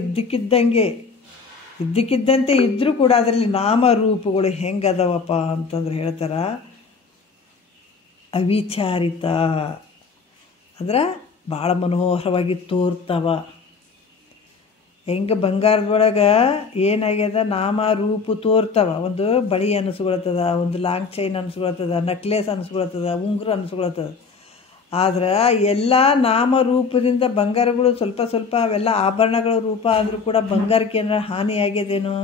ಇದ್ದಕ್ಕಿದ್ದಂತೆ ಇದ್ದರೂ ಕೂಡ ಅದರಲ್ಲಿ ನಾಮರೂಪಗಳು ಹೆಂಗದವಪ್ಪ ಅಂತಂದ್ರೆ ಹೇಳ್ತಾರೆ ಅವಿಚಾರಿತ, ಅಂದ್ರೆ ಭಾಳ ಮನೋಹರವಾಗಿ ತೋರ್ತವ. ಹೆಂಗೆ ಬಂಗಾರದೊಳಗೆ ಏನಾಗ್ಯದ ನಾಮರೂಪ ತೋರ್ತವ, ಒಂದು ಬಳಿ ಅನಿಸ್ಕೊಳ್ತದ, ಒಂದು ಲಾಂಗ್ ಚೈನ್ ಅನಿಸ್ಕೊಳ್ತದ, ನೆಕ್ಲೆಸ್ ಅನಿಸ್ಕೊಳ್ತದ, ಉಂಗುರ ಅನಿಸ್ಕೊಳ್ತದ. ಆದ್ರೆ ಎಲ್ಲ ನಾಮರೂಪದಿಂದ ಬಂಗಾರಗಳು ಸ್ವಲ್ಪ ಅವೆಲ್ಲ ಆಭರಣಗಳ ರೂಪ ಆದರೂ ಕೂಡ ಬಂಗಾರಕ್ಕೆ ಏನಾರ ಹಾನಿ ಆಗ್ಯದೇನೋ,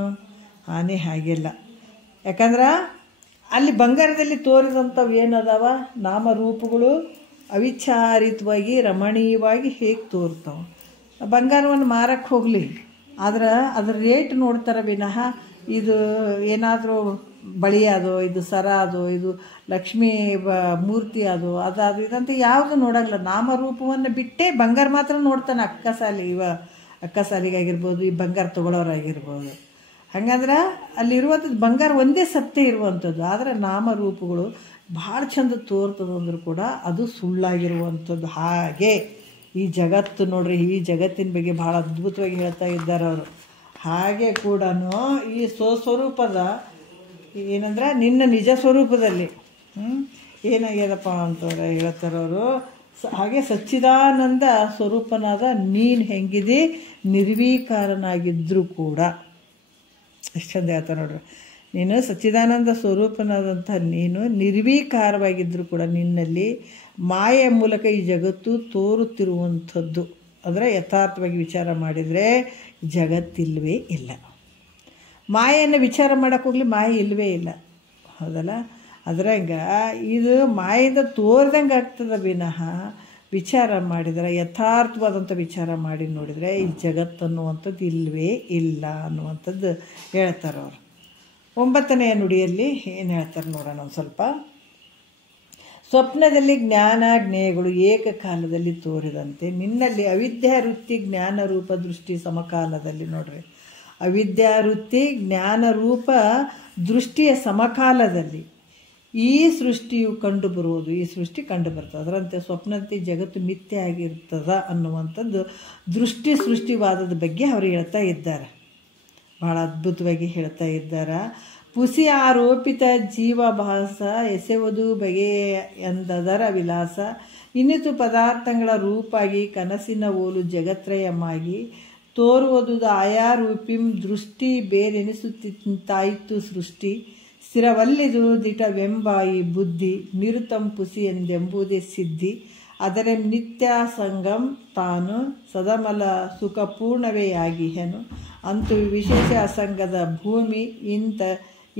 ಹಾನಿ ಆಗಿಲ್ಲ. ಯಾಕಂದ್ರೆ ಅಲ್ಲಿ ಬಂಗಾರದಲ್ಲಿ ತೋರಿದಂಥವು ಏನದಾವ ನಾಮರೂಪಗಳು ಅವಿಚಾರಿತವಾಗಿ ರಮಣೀಯವಾಗಿ ಹೇಗೆ ತೋರ್ತಾವೆ. ಬಂಗಾರವನ್ನು ಮಾರಕ್ಕೆ ಹೋಗಲಿ, ಆದ್ರೆ ಅದ್ರ ರೇಟ್ ನೋಡ್ತಾರೆ ವಿನಃ ಇದು ಏನಾದರೂ ಬಳಿ ಅದೋ, ಇದು ಸರ ಅದೋ, ಇದು ಲಕ್ಷ್ಮೀ ಮೂರ್ತಿ ಅದೋ, ಅದಾದು ಇದಂತ ಯಾವುದು ನೋಡೋಂಗಿಲ್ಲ. ನಾಮರೂಪವನ್ನು ಬಿಟ್ಟೇ ಬಂಗಾರ ಮಾತ್ರ ನೋಡ್ತಾನೆ. ಅಕ್ಕಸಾಲಿಗಾಗಿರ್ಬೋದು, ಈ ಬಂಗಾರ ತೊಗೊಳೋರಾಗಿರ್ಬೋದು. ಹಾಗಂದ್ರೆ ಅಲ್ಲಿರುವಂಥದ್ದು ಬಂಗಾರ ಒಂದೇ ಸತ್ಯ ಇರುವಂಥದ್ದು, ಆದರೆ ನಾಮರೂಪಗಳು ಭಾಳ ಚಂದ ತೋರ್ತದೆ ಅಂದರೂ ಕೂಡ ಅದು ಸುಳ್ಳಾಗಿರುವಂಥದ್ದು. ಹಾಗೆ ಈ ಜಗತ್ತು ನೋಡ್ರಿ, ಈ ಜಗತ್ತಿನ ಬಗ್ಗೆ ಭಾಳ ಅದ್ಭುತವಾಗಿ ಹೇಳ್ತಾ ಇದ್ದಾರೆ ಅವರು. ಹಾಗೆ ಕೂಡ ಈ ಸ್ವಸ್ವರೂಪದ ಏನಂದ್ರೆ ನಿನ್ನ ನಿಜ ಸ್ವರೂಪದಲ್ಲಿ ಏನಾಗ್ಯದಪ್ಪ ಅಂತಂದ್ರೆ ಹೇಳ್ತಾರೆ ಅವರು. ಹಾಗೆ ಸಚ್ಚಿದಾನಂದ ಸ್ವರೂಪನಾದ ನೀನು ಹೆಂಗಿದೆ ನಿರ್ವೀಕಾರನಾಗಿದ್ದರೂ ಕೂಡ, ಎಷ್ಟು ಚಂದ ಹೇಳ್ತಾರೆ ನೋಡ್ರಿ. ನೀನು ಸಚ್ಚಿದಾನಂದ ಸ್ವರೂಪನಾದಂಥ ನೀನು ನಿರ್ವೀಕಾರವಾಗಿದ್ದರೂ ಕೂಡ ನಿನ್ನಲ್ಲಿ ಮಾಯೆಯ ಮೂಲಕ ಈ ಜಗತ್ತು ತೋರುತ್ತಿರುವಂಥದ್ದು. ಅಂದರೆ ಯಥಾರ್ಥವಾಗಿ ವಿಚಾರ ಮಾಡಿದರೆ ಜಗತ್ತಿಲ್ವೇ ಇಲ್ಲ. ಮಾಯೆಯನ್ನು ವಿಚಾರ ಮಾಡೋಕ್ಕೆ ಹೋಗಲಿ, ಮಾಯೆ ಇಲ್ಲವೇ ಇಲ್ಲ, ಹೌದಲ್ಲ? ಅದ್ರಂಗೆ ಇದು ಮಾಯಿಂದ ತೋರ್ದಂಗೆ ಆಗ್ತದೆ ವಿನಃ ವಿಚಾರ ಮಾಡಿದರೆ, ಯಥಾರ್ಥವಾದಂಥ ವಿಚಾರ ಮಾಡಿ ನೋಡಿದರೆ ಈ ಜಗತ್ತು ಅನ್ನುವಂಥದ್ದು ಇಲ್ಲವೇ ಇಲ್ಲ ಅನ್ನುವಂಥದ್ದು ಹೇಳ್ತಾರೆ ಅವರು. 9ನೆಯ ನುಡಿಯಲ್ಲಿ ಏನು ಹೇಳ್ತಾರೆ ನೋಡೋಣ ಒಂದು ಸ್ವಲ್ಪ. ಸ್ವಪ್ನದಲ್ಲಿ ಜ್ಞಾನ ಜ್ಞೇಯಗಳು ಏಕಕಾಲದಲ್ಲಿ ತೋರಿದಂತೆ ನಿನ್ನಲ್ಲಿ ಅವಿದ್ಯಾವೃತ್ತಿ ಜ್ಞಾನರೂಪ ದೃಷ್ಟಿ ಸಮಕಾಲದಲ್ಲಿ. ನೋಡ್ರಿ, ಅವಿದ್ಯಾವೃತ್ತಿ ಜ್ಞಾನರೂಪ ದೃಷ್ಟಿಯ ಸಮಕಾಲದಲ್ಲಿ ಈ ಸೃಷ್ಟಿಯು ಕಂಡುಬರುವುದು, ಈ ಸೃಷ್ಟಿ ಕಂಡುಬರ್ತದೆ. ಅದರಂತೆ ಸ್ವಪ್ನಂತೆ ಜಗತ್ತು ಮಿಥ್ಯೆ ಆಗಿರ್ತದ ಅನ್ನುವಂಥದ್ದು ಸೃಷ್ಟಿವಾದದ ಬಗ್ಗೆ ಅವರು ಹೇಳ್ತಾ ಇದ್ದಾರೆ. ಭಾಳ ಅದ್ಭುತವಾಗಿ ಹೇಳ್ತಾ ಇದ್ದಾರೆ. ಪುಸಿ ಆರೋಪಿತ ಜೀವಭಾಸ ಎಸೆವುದು ಬಗೆಯ ಎಂದದರ ವಿಲಾಸ ಇನ್ನಿತು ಪದಾರ್ಥಗಳ ರೂಪಾಗಿ ಕನಸಿನ ಓಲು ಜಗತ್ರಯಮಾಗಿ ತೋರುವುದು ಆಯಾರೂಪಿಂ ದೃಷ್ಟಿ ಬೇರೆನಿಸುತ್ತಿತ್ತಾಯಿತು ಸೃಷ್ಟಿ ಸ್ಥಿರವಲ್ಲಿದು ದಿಟವೆಂಬಾಯಿ ಬುದ್ಧಿ ನಿರುತಂ ಪುಸಿ ಎಂದೆಂಬುದೇ ಸಿದ್ಧಿ ಅದರ ನಿತ್ಯ ಸಂಗಂ ತಾನು ಸದಮಲ ಸುಖಪೂರ್ಣವೇ ಆಗಿಹೆನು ಅಂತೂ ವಿಶೇಷ ಅಸಂಗದ ಭೂಮಿ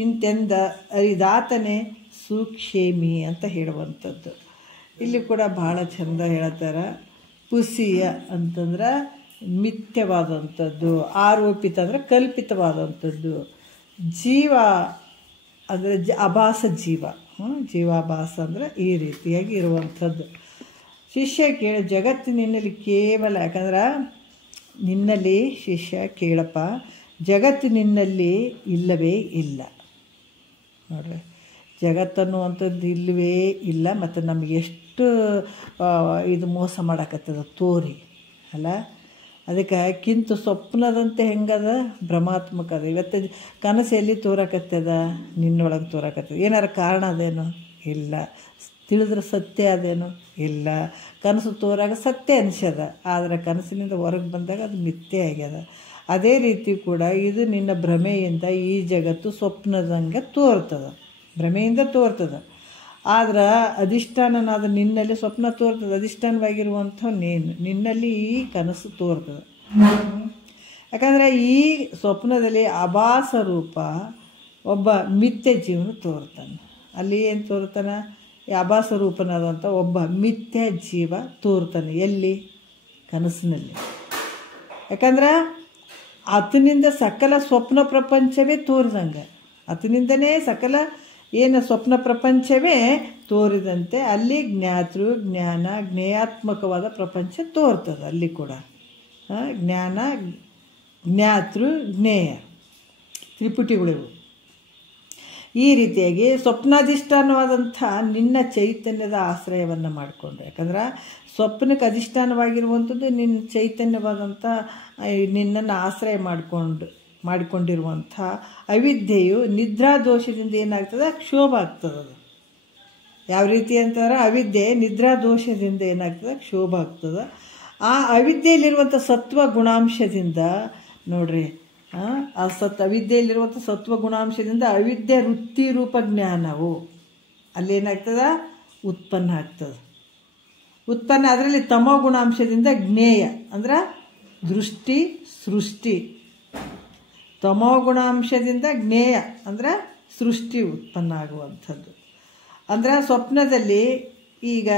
ಇಂತೆಂದ ಅರಿದಾತನೇ ಸುಕ್ಷೇಮಿ ಅಂತ ಹೇಳುವಂಥದ್ದು. ಇಲ್ಲಿ ಕೂಡ ಭಾಳ ಚಂದ ಹೇಳ್ತಾರೆ. ಪುಸಿಯ ಅಂತಂದ್ರೆ ಮಿಥ್ಯವಾದಂಥದ್ದು, ಆರೋಪಿತ ಅಂದರೆ ಕಲ್ಪಿತವಾದಂಥದ್ದು, ಜೀವ ಅಂದರೆ ಅಭಾಸ ಜೀವ, ಜೀವಾಭಾಸ ಅಂದರೆ ಈ ರೀತಿಯಾಗಿ ಇರುವಂಥದ್ದು. ಶಿಷ್ಯ ಕೇಳ ಜಗತ್ತು ನಿನ್ನಲ್ಲಿ ಕೇವಲ, ಯಾಕಂದ್ರೆ ನಿನ್ನಲ್ಲಿ ಶಿಷ್ಯ ಕೇಳಪ್ಪ, ಜಗತ್ತು ನಿನ್ನಲ್ಲಿ ಇಲ್ಲವೇ ಇಲ್ಲ. ನೋಡ್ರಿ, ಜಗತ್ತನ್ನುವಂಥದ್ದು ಇಲ್ಲವೇ ಇಲ್ಲ. ಮತ್ತು ನಮಗೆ ಎಷ್ಟು ಇದು ಮೋಸ ಮಾಡಕತ್ತದ ತೋರಿ ಅಲ್ಲ. ಅದಕ್ಕೆ ಕಿಂತು ಸ್ವಪ್ನದಂತೆ ಹೆಂಗದ ಭ್ರಮಾತ್ಮಕ ಅದ. ಇವತ್ತು ಕನಸು ಎಲ್ಲಿ ತೋರಕತ್ತದ? ನಿನ್ನೊಳಗೆ ತೋರಕತ್ತದ. ಏನಾರ ಕಾರಣ ಅದೇನು? ಇಲ್ಲ. ತಿಳಿದ್ರೆ ಸತ್ಯ ಅದೇನು? ಇಲ್ಲ. ಕನಸು ತೋರಾಗ ಸತ್ಯ ಅನಿಸ್ಯದ, ಆದರೆ ಕನಸಿನಿಂದ ಹೊರಗೆ ಬಂದಾಗ ಅದು ಮಿಥ್ಯೆ ಆಗ್ಯದ. ಅದೇ ರೀತಿ ಕೂಡ ಇದು ನಿನ್ನ ಭ್ರಮೆಯಿಂದ ಈ ಜಗತ್ತು ಸ್ವಪ್ನದಂಗೆ ತೋರ್ತದೆ, ಭ್ರಮೆಯಿಂದ ತೋರ್ತದೆ. ಆದ್ರೆ ಅಧಿಷ್ಠಾನನಾದ ನಿನ್ನಲ್ಲಿ ಸ್ವಪ್ನ ತೋರ್ತದೆ. ಅಧಿಷ್ಠಾನವಾಗಿರುವಂಥ ನಿನ್ನಲ್ಲಿ ಈ ಕನಸು ತೋರ್ತದೆ. ಯಾಕಂದರೆ ಈ ಸ್ವಪ್ನದಲ್ಲಿ ಆಭಾಸ ರೂಪ ಒಬ್ಬ ಮಿಥ್ಯ ಜೀವನ ತೋರ್ತಾನೆ. ಅಲ್ಲಿ ಏನು ತೋರ್ತಾನೆ? ಈ ಆಭಾಸ ರೂಪನಾದಂಥ ಒಬ್ಬ ಮಿಥ್ಯ ಜೀವ ತೋರ್ತಾನೆ. ಎಲ್ಲಿ? ಕನಸಿನಲ್ಲಿ. ಯಾಕಂದ್ರೆ ಆತನಿಂದ ಸಕಲ ಸ್ವಪ್ನ ಪ್ರಪಂಚವೇ ತೋರಿದಂಗೆ, ಆತನಿಂದನೇ ಸಕಲ ಏನು ಸ್ವಪ್ನ ಪ್ರಪಂಚವೇ ತೋರಿದಂತೆ ಅಲ್ಲಿ ಜ್ಞಾತೃ ಜ್ಞಾನ ಜ್ಞೇಯಾತ್ಮಕವಾದ ಪ್ರಪಂಚ ತೋರ್ತದೆ. ಅಲ್ಲಿ ಕೂಡ ಜ್ಞಾನ ಜ್ಞಾತೃ ಜ್ಞೇಯ ತ್ರಿಪುಟಿಗಳಿವು. ಈ ರೀತಿಯಾಗಿ ಸ್ವಪ್ನಾಧಿಷ್ಠಾನವಾದಂಥ ನಿನ್ನ ಚೈತನ್ಯದ ಆಶ್ರಯವನ್ನು ಮಾಡಿಕೊಂಡು, ಯಾಕಂದ್ರೆ ಸ್ವಪ್ನಕ್ಕೆ ಅಧಿಷ್ಠಾನವಾಗಿರುವಂಥದ್ದು ನಿನ್ನ ಚೈತನ್ಯವಾದಂಥ ನಿನ್ನನ್ನು ಆಶ್ರಯ ಮಾಡಿಕೊಂಡಿರುವಂಥ ಅವಿದ್ಯೆಯು ನಿದ್ರಾದೋಷದಿಂದ ಏನಾಗ್ತದೆ? ಕ್ಷೋಭ ಆಗ್ತದೆ. ಅದು ಯಾವ ರೀತಿ ಅಂತಾರೆ? ಅವಿದ್ಯೆ ನಿದ್ರಾದೋಷದಿಂದ ಏನಾಗ್ತದೆ? ಕ್ಷೋಭ ಆಗ್ತದೆ. ಆ ಅವಿದ್ಯೆಯಲ್ಲಿರುವಂಥ ಸತ್ವ ಗುಣಾಂಶದಿಂದ ನೋಡ್ರಿ, ಆ ಅವಿದ್ಯೆಯಲ್ಲಿರುವಂಥ ಸತ್ವ ಗುಣಾಂಶದಿಂದ ಅವಿದ್ಯೆ ವೃತ್ತಿ ರೂಪ ಜ್ಞಾನವು ಅಲ್ಲೇನಾಗ್ತದೆ? ಉತ್ಪನ್ನ ಆಗ್ತದೆ. ಉತ್ಪನ್ನ ಅದರಲ್ಲಿ ತಮೋ ಗುಣಾಂಶದಿಂದ ಜ್ಞೇಯ ಅಂದ್ರೆ ದೃಷ್ಟಿ ಸೃಷ್ಟಿ, ತಮೋ ಗುಣಾಂಶದಿಂದ ಜ್ಞೇಯ ಅಂದರೆ ಸೃಷ್ಟಿ ಉತ್ಪನ್ನ ಆಗುವಂಥದ್ದು. ಅಂದರೆ ಸ್ವಪ್ನದಲ್ಲಿ ಈಗ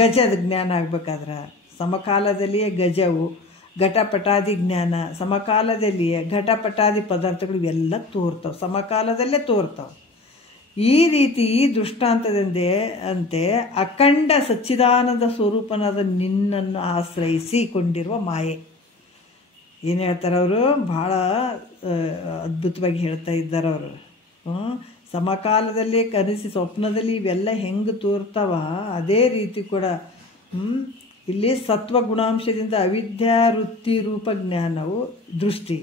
ಗಜದ ಜ್ಞಾನ ಆಗಬೇಕಾದ್ರೆ ಸಮಕಾಲದಲ್ಲಿಯೇ ಗಜವು, ಘಟಪಟಾದಿ ಜ್ಞಾನ ಸಮಕಾಲದಲ್ಲಿಯೇ, ಘಟಪಟಾದಿ ಪದಾರ್ಥಗಳು ಇವೆಲ್ಲ ತೋರ್ತವೆ, ಸಮಕಾಲದಲ್ಲೇ ತೋರ್ತವೆ. ಈ ರೀತಿ ಈ ದೃಷ್ಟಾಂತದಂತೆ ಅಂತೆ ಅಖಂಡ ಸಚ್ಚಿದಾನಂದ ಸ್ವರೂಪನಾದ ನಿನ್ನನ್ನು ಆಶ್ರಯಿಸಿಕೊಂಡಿರುವ ಮಾಯೆ. ಏನು ಹೇಳ್ತಾರೆ ಅವರು? ಭಾಳ ಅದ್ಭುತವಾಗಿ ಹೇಳ್ತಾ ಇದ್ದಾರೆ ಅವರು. ಸಮಕಾಲದಲ್ಲಿ ಕನಸಿ ಸ್ವಪ್ನದಲ್ಲಿ ಇವೆಲ್ಲ ಹೆಂಗೆ ತೋರ್ತಾವ ಅದೇ ರೀತಿ ಕೂಡ ಇಲ್ಲಿ ಸತ್ವ ಗುಣಾಂಶದಿಂದ ಅವಿದ್ಯಾ ವೃತ್ತಿ ರೂಪ ಜ್ಞಾನವು ದೃಷ್ಟಿ,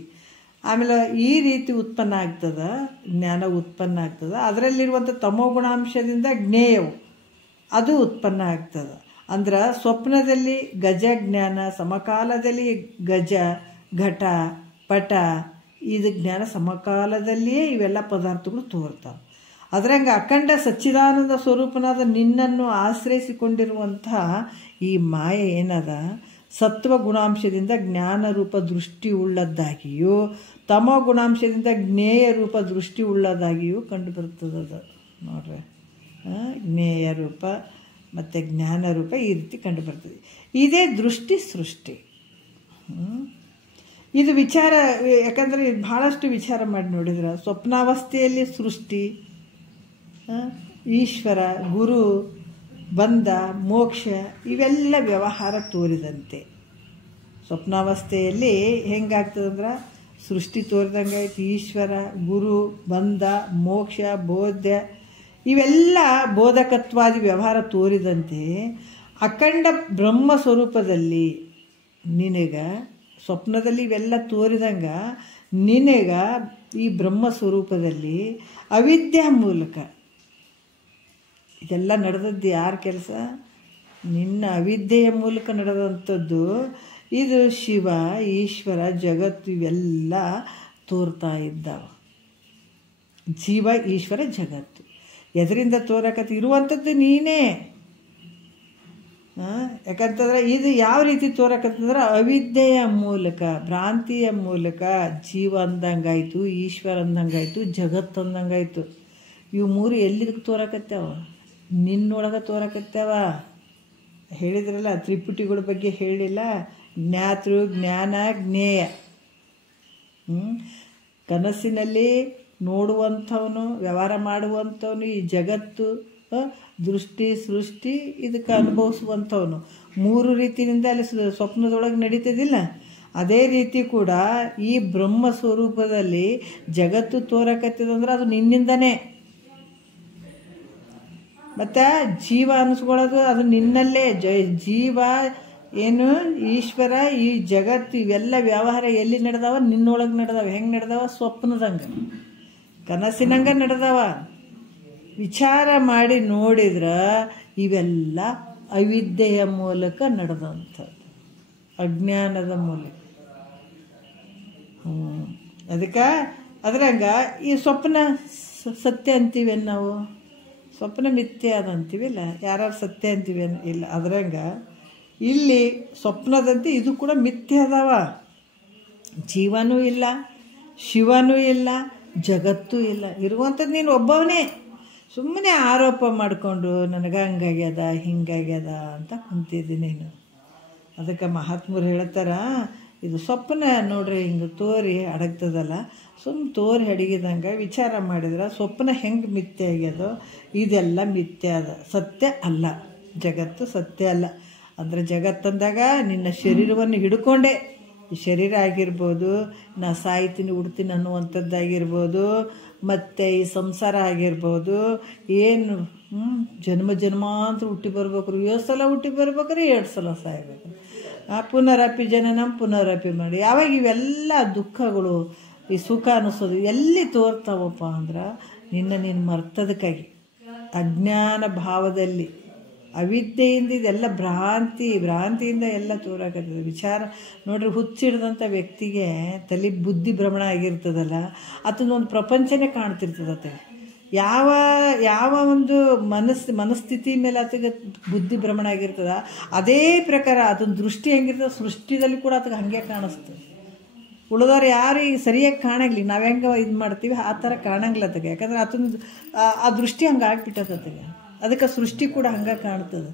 ಆಮೇಲೆ ಈ ರೀತಿ ಉತ್ಪನ್ನ ಆಗ್ತದೆ, ಜ್ಞಾನ ಉತ್ಪನ್ನ ಆಗ್ತದೆ. ಅದರಲ್ಲಿರುವಂಥ ತಮೋ ಗುಣಾಂಶದಿಂದ ಜ್ಞೇಯವು ಅದು ಉತ್ಪನ್ನ ಆಗ್ತದೆ. ಅಂದ್ರೆ ಸ್ವಪ್ನದಲ್ಲಿ ಗಜ ಜ್ಞಾನ, ಸಮಕಾಲದಲ್ಲಿ ಗಜ ಘಟ ಪಟ ಇದು ಜ್ಞಾನ ಸಮಕಾಲದಲ್ಲಿಯೇ ಇವೆಲ್ಲ ಪದಾರ್ಥಗಳು ತೋರ್ತಾವೆ. ಅದರಂಗೆ ಅಖಂಡ ಸಚ್ಚಿದಾನಂದ ಸ್ವರೂಪನಾದ ನಿನ್ನನ್ನು ಆಶ್ರಯಿಸಿಕೊಂಡಿರುವಂತಹ ಈ ಮಾಯೆ ಏನದ ಸತ್ವ ಗುಣಾಂಶದಿಂದ ಜ್ಞಾನ ರೂಪ ದೃಷ್ಟಿ ಉಳ್ಳದ್ದಾಗಿಯೂ ತಮೋ ಗುಣಾಂಶದಿಂದ ಜ್ಞೇಯ ರೂಪ ದೃಷ್ಟಿ ಉಳ್ಳದಾಗಿಯೂ ಕಂಡು ಬರ್ತದೆ. ನೋಡ್ರಿ, ಜ್ಞೇಯ ರೂಪ ಮತ್ತು ಜ್ಞಾನ ರೂಪ ಈ ರೀತಿ ಕಂಡು ಬರ್ತದೆ. ಇದೇ ದೃಷ್ಟಿ ಸೃಷ್ಟಿ. ಇದು ವಿಚಾರ, ಯಾಕಂದರೆ ಭಾಳಷ್ಟು ವಿಚಾರ ಮಾಡಿ ನೋಡಿದ್ರೆ ಸ್ವಪ್ನಾವಸ್ಥೆಯಲ್ಲಿ ಸೃಷ್ಟಿ, ಈಶ್ವರ, ಗುರು, ಬಂಧ, ಮೋಕ್ಷ ಇವೆಲ್ಲ ವ್ಯವಹಾರ ತೋರಿದಂತೆ. ಸ್ವಪ್ನಾವಸ್ಥೆಯಲ್ಲಿ ಹೆಂಗಾಗ್ತದಂದ್ರೆ ಸೃಷ್ಟಿ ತೋರಿದಂಗೆ ಆಯ್ತು, ಈಶ್ವರ, ಗುರು, ಬಂಧ, ಮೋಕ್ಷ, ಬೋಧ್ಯ ಇವೆಲ್ಲ ಬೋಧಕತ್ವಾದಿ ವ್ಯವಹಾರ ತೋರಿದಂತೆ ಅಖಂಡ ಬ್ರಹ್ಮ ಸ್ವರೂಪದಲ್ಲಿ ನಿನಗೆ ಸ್ವಪ್ನದಲ್ಲಿ ಇವೆಲ್ಲ ತೋರಿದಂಗೆ ನಿನಗೆ ಈ ಬ್ರಹ್ಮ ಸ್ವರೂಪದಲ್ಲಿ ಅವಿದ್ಯಾ ಮೂಲಕ ಇದೆಲ್ಲ ನಡೆದದ್ದು ಯಾರ ಕೆಲಸ? ನಿನ್ನ ಅವಿದ್ಯೆಯ ಮೂಲಕ ನಡೆದಂಥದ್ದು. ಇದು ಶಿವ, ಈಶ್ವರ, ಜಗತ್ತು ಇವೆಲ್ಲ ತೋರ್ತಾ ಇದ್ದಾವ. ಜೀವ, ಈಶ್ವರ, ಜಗತ್ತು ಎದರಿಂದ ತೋರಕತ್ತೆ? ಇರುವಂಥದ್ದು ನೀನೇ. ಯಾಕಂತಂದ್ರೆ ಇದು ಯಾವ ರೀತಿ ತೋರಕತ್ತಂದ್ರೆ ಅವಿದ್ಯೆಯ ಮೂಲಕ, ಭ್ರಾಂತಿಯ ಮೂಲಕ ಜೀವ ಅಂದಂಗಾಯ್ತು, ಈಶ್ವರ ಅಂದಂಗಾಯ್ತು, ಜಗತ್ತು ಅಂದಂಗಾಯ್ತು. ಇವು ಮೂರು ಎಲ್ಲಿದಕ್ಕೆ ತೋರಕತ್ತೇವ? ನಿನ್ನೊಳಗೆ ತೋರಕತ್ತೇವ. ಹೇಳಿದ್ರಲ್ಲ, ತ್ರಿಪುಟಿಗಳ ಬಗ್ಗೆ ಹೇಳಿಲ್ಲ. ಜ್ಞಾತೃ ಜ್ಞಾನ ಜ್ಞೇಯ. ಕನಸಿನಲ್ಲಿ ನೋಡುವಂಥವನು, ವ್ಯವಹಾರ ಮಾಡುವಂಥವನು, ಈ ಜಗತ್ತು ದೃಷ್ಟಿ ಸೃಷ್ಟಿ ಇದಕ್ಕೆ ಅನುಭವಿಸುವಂಥವನು. ಮೂರು ರೀತಿಯಿಂದ ಅಲ್ಲಿ ಸ್ವಪ್ನದೊಳಗೆ ನಡೀತದಿಲ್ಲ. ಅದೇ ರೀತಿ ಕೂಡ ಈ ಬ್ರಹ್ಮ ಸ್ವರೂಪದಲ್ಲಿ ಜಗತ್ತು ತೋರಕತ್ತಿದಂದ್ರೆ ಅದು ನಿನ್ನಿಂದನೇ. ಮತ್ತು ಜೀವ ಅನಿಸ್ಕೊಳ್ಳೋದು ಅದು ನಿನ್ನಲ್ಲೇ. ಜೀವ ಏನು ಈಶ್ವರ ಈ ಜಗತ್ತು ಇವೆಲ್ಲ ವ್ಯವಹಾರ ಎಲ್ಲಿ ನಡೆದವ? ನಿನ್ನೊಳಗೆ ನಡೆದವ. ಹೆಂಗೆ ನಡೆದವ? ಸ್ವಪ್ನದಂಗೆ, ಕನಸಿನಂಗೆ ನಡೆದವ. ವಿಚಾರ ಮಾಡಿ ನೋಡಿದ್ರೆ ಇವೆಲ್ಲ ಅವಿದ್ಯೆಯ ಮೂಲಕ ನಡೆದಂಥದ್ದು, ಅಜ್ಞಾನದ ಮೂಲಕ. ಅದಕ್ಕೆ ಅದ್ರಂಗ ಈ ಸ್ವಪ್ನ ಸತ್ಯ ಅಂತೀವಿ ನಾವು, ಸ್ವಪ್ನ ಮಿಥ್ಯೆ ಅದ ಅಂತೀವಿಲ್ಲ. ಯಾರು ಸತ್ಯ ಅಂತೀವಿ ಇಲ್ಲ. ಅದ್ರಂಗ ಇಲ್ಲಿ ಸ್ವಪ್ನದಂತೆ ಇದು ಕೂಡ ಮಿಥ್ಯೆ ಅದಾವ. ಜೀವನೂ ಇಲ್ಲ, ಶಿವನೂ ಇಲ್ಲ, ಜಗತ್ತೂ ಇಲ್ಲ. ಇರುವಂಥದ್ದು ನೀನು ಒಬ್ಬವನೇ. ಸುಮ್ಮನೆ ಆರೋಪ ಮಾಡಿಕೊಂಡು ನನಗೆ ಹಂಗಾಗ್ಯದ ಹಿಂಗಾಗ್ಯದ ಅಂತ ಕುಂತಿದ್ದೀನಿ ನೀನು. ಅದಕ್ಕೆ ಮಹಾತ್ಮರು ಹೇಳ್ತಾರ, ಇದು ಸ್ವಪ್ನ ನೋಡ್ರಿ ಹಿಂಗೆ ತೋರಿ ಅಡಗ್ತದಲ್ಲ, ತೋರಿ ಅಡಗಿದಂಗೆ ವಿಚಾರ ಮಾಡಿದ್ರೆ ಸ್ವಪ್ನ ಹೆಂಗೆ ಮಿಥ್ಯೆ ಆಗ್ಯದೋ ಇದೆಲ್ಲ ಮಿಥ್ಯೆ ಅದ, ಸತ್ಯ ಅಲ್ಲ. ಜಗತ್ತು ಸತ್ಯ ಅಲ್ಲ. ಅಂದರೆ ಜಗತ್ತಂದಾಗ ನಿನ್ನ ಶರೀರವನ್ನು ಹಿಡ್ಕೊಂಡೆ, ಈ ಶರೀರ ಆಗಿರ್ಬೋದು, ನಾ ಸಾಯ್ತೀನಿ ಉಡ್ತೀನಿ ಅನ್ನುವಂಥದ್ದಾಗಿರ್ಬೋದು, ಮತ್ತು ಈ ಸಂಸಾರ ಆಗಿರ್ಬೋದು, ಏನು ಜನ್ಮ ಜನ್ಮಾಂತರ ಹುಟ್ಟಿ ಬರ್ಬೇಕ್ರಿ. 7 ಸಲ ಹುಟ್ಟಿ ಬರ್ಬೇಕ್ರಿ, 2 ಸಲ ಸಾಯ್ಬೇಕು. ಪುನರಪಿ ಜನನಂ ಪುನರಪಿ ಮಾಡಿ. ಯಾವಾಗ ಇವೆಲ್ಲ ದುಃಖಗಳು, ಈ ಸುಖ ಅನ್ನಿಸೋದು ಎಲ್ಲಿ ತೋರ್ತಾವಪ್ಪ ಅಂದ್ರೆ ನೀನು ಮರ್ತದಕ್ಕಾಗಿ, ಅಜ್ಞಾನ ಭಾವದಲ್ಲಿ, ಅವಿದ್ಯೆಯಿಂದ ಇದೆಲ್ಲ ಭ್ರಾಂತಿಯಿಂದ ಎಲ್ಲ ತೋರಾಕತ್ತದ. ವಿಚಾರ ನೋಡ್ರಿ, ಹುಚ್ಚಿಡ್ದಂಥ ವ್ಯಕ್ತಿಗೆ ತಲೆ ಬುದ್ಧಿ ಭ್ರಮಣ ಆಗಿರ್ತದಲ್ಲ, ಅದನ್ನೊಂದು ಪ್ರಪಂಚನೇ ಕಾಣ್ತಿರ್ತದತ್ತೆ. ಯಾವ ಒಂದು ಮನಸ್ಥಿತಿ ಮೇಲೆ ಆತಗೆ ಬುದ್ಧಿ ಭ್ರಮಣ ಆಗಿರ್ತದ, ಅದೇ ಪ್ರಕಾರ ಅದನ್ನ ದೃಷ್ಟಿ ಹೆಂಗಿರ್ತದೆ, ಸೃಷ್ಟಿದಲ್ಲಿ ಕೂಡ ಆತಗೆ ಹಾಗೆ ಕಾಣಿಸ್ತದೆ. ಉಳಿದವ್ರು ಯಾರು ಈಗ ಸರಿಯಾಗಿ ಕಾಣಂಗಿಲ್ಲ, ನಾವು ಹೆಂಗೆ ಇದು ಮಾಡ್ತೀವಿ ಆ ಥರ ಕಾಣಂಗಿಲ್ಲ ಆತಗೆ. ಯಾಕಂದ್ರೆ ಆತನ ಆ ದೃಷ್ಟಿ ಹಂಗೆ ಆಗ್ಬಿಟ್ಟತಗೆ. ಅದಕ್ಕೆ ಸೃಷ್ಟಿ ಕೂಡ ಹಂಗೆ ಕಾಣ್ತದೆ.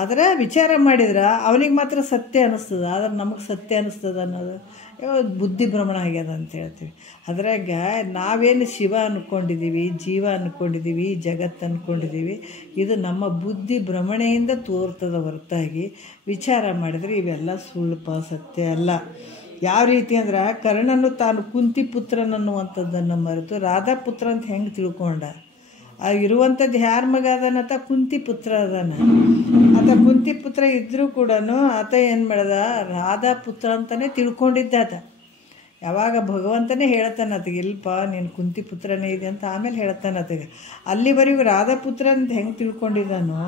ಆದರೆ ವಿಚಾರ ಮಾಡಿದ್ರೆ ಅವನಿಗೆ ಮಾತ್ರ ಸತ್ಯ ಅನ್ನಿಸ್ತದೆ, ಆದ್ರೆ ನಮಗೆ ಸತ್ಯ ಅನ್ನಿಸ್ತದೆ ಅನ್ನೋದು ಬುದ್ಧಿ ಭ್ರಮಣ ಆಗ್ಯದ ಅಂತ ಹೇಳ್ತೀವಿ. ಅದ್ರಾಗ ನಾವೇನು ಶಿವ ಅಂದ್ಕೊಂಡಿದ್ದೀವಿ, ಜೀವ ಅಂದ್ಕೊಂಡಿದ್ದೀವಿ, ಜಗತ್ತು ಅಂದ್ಕೊಂಡಿದ್ದೀವಿ, ಇದು ನಮ್ಮ ಬುದ್ಧಿ ಭ್ರಮಣೆಯಿಂದ ತೋರ್ತದ ಹೊರತಾಗಿ ವಿಚಾರ ಮಾಡಿದರೆ ಇವೆಲ್ಲ ಸುಳ್ಳುಪ, ಸತ್ಯ ಅಲ್ಲ. ಯಾವ ರೀತಿ ಅಂದ್ರೆ ಕರ್ಣನು ತಾನು ಕುಂತಿ ಪುತ್ರನನ್ನುವಂಥದ್ದನ್ನು ಮರೆತು ರಾಧಾ ಪುತ್ರ ಅಂತ ಹೆಂಗೆ ತಿಳ್ಕೊಂಡ. ಇರುವಂಥದ್ದು ಯಾರ ಮಗ ಅದಾನತ? ಕುಂತಿ ಪುತ್ರ ಅದಾನ. ಆತ ಕುಂತಿ ಪುತ್ರ ಇದ್ದರೂ ಕೂಡ ಆತ ಏನು ಮಾಡ್ದ? ರಾಧಾ ಪುತ್ರ ಅಂತಲೇ ತಿಳ್ಕೊಂಡಿದ್ದ ಆತ. ಯಾವಾಗ ಭಗವಂತನೇ ಹೇಳ್ತಾನೆ ಆತಗೆ, ಇಲ್ಪ ನೀನು ಕುಂತಿ ಪುತ್ರನೇ ಇದೆ ಅಂತ ಆಮೇಲೆ ಹೇಳ್ತಾನೆ ಆತಗೆ. ಅಲ್ಲಿವರೆಗೂ ರಾಧಾ ಪುತ್ರ ಅಂತ ಹೆಂಗೆ ತಿಳ್ಕೊಂಡಿದ್ದಾನೋ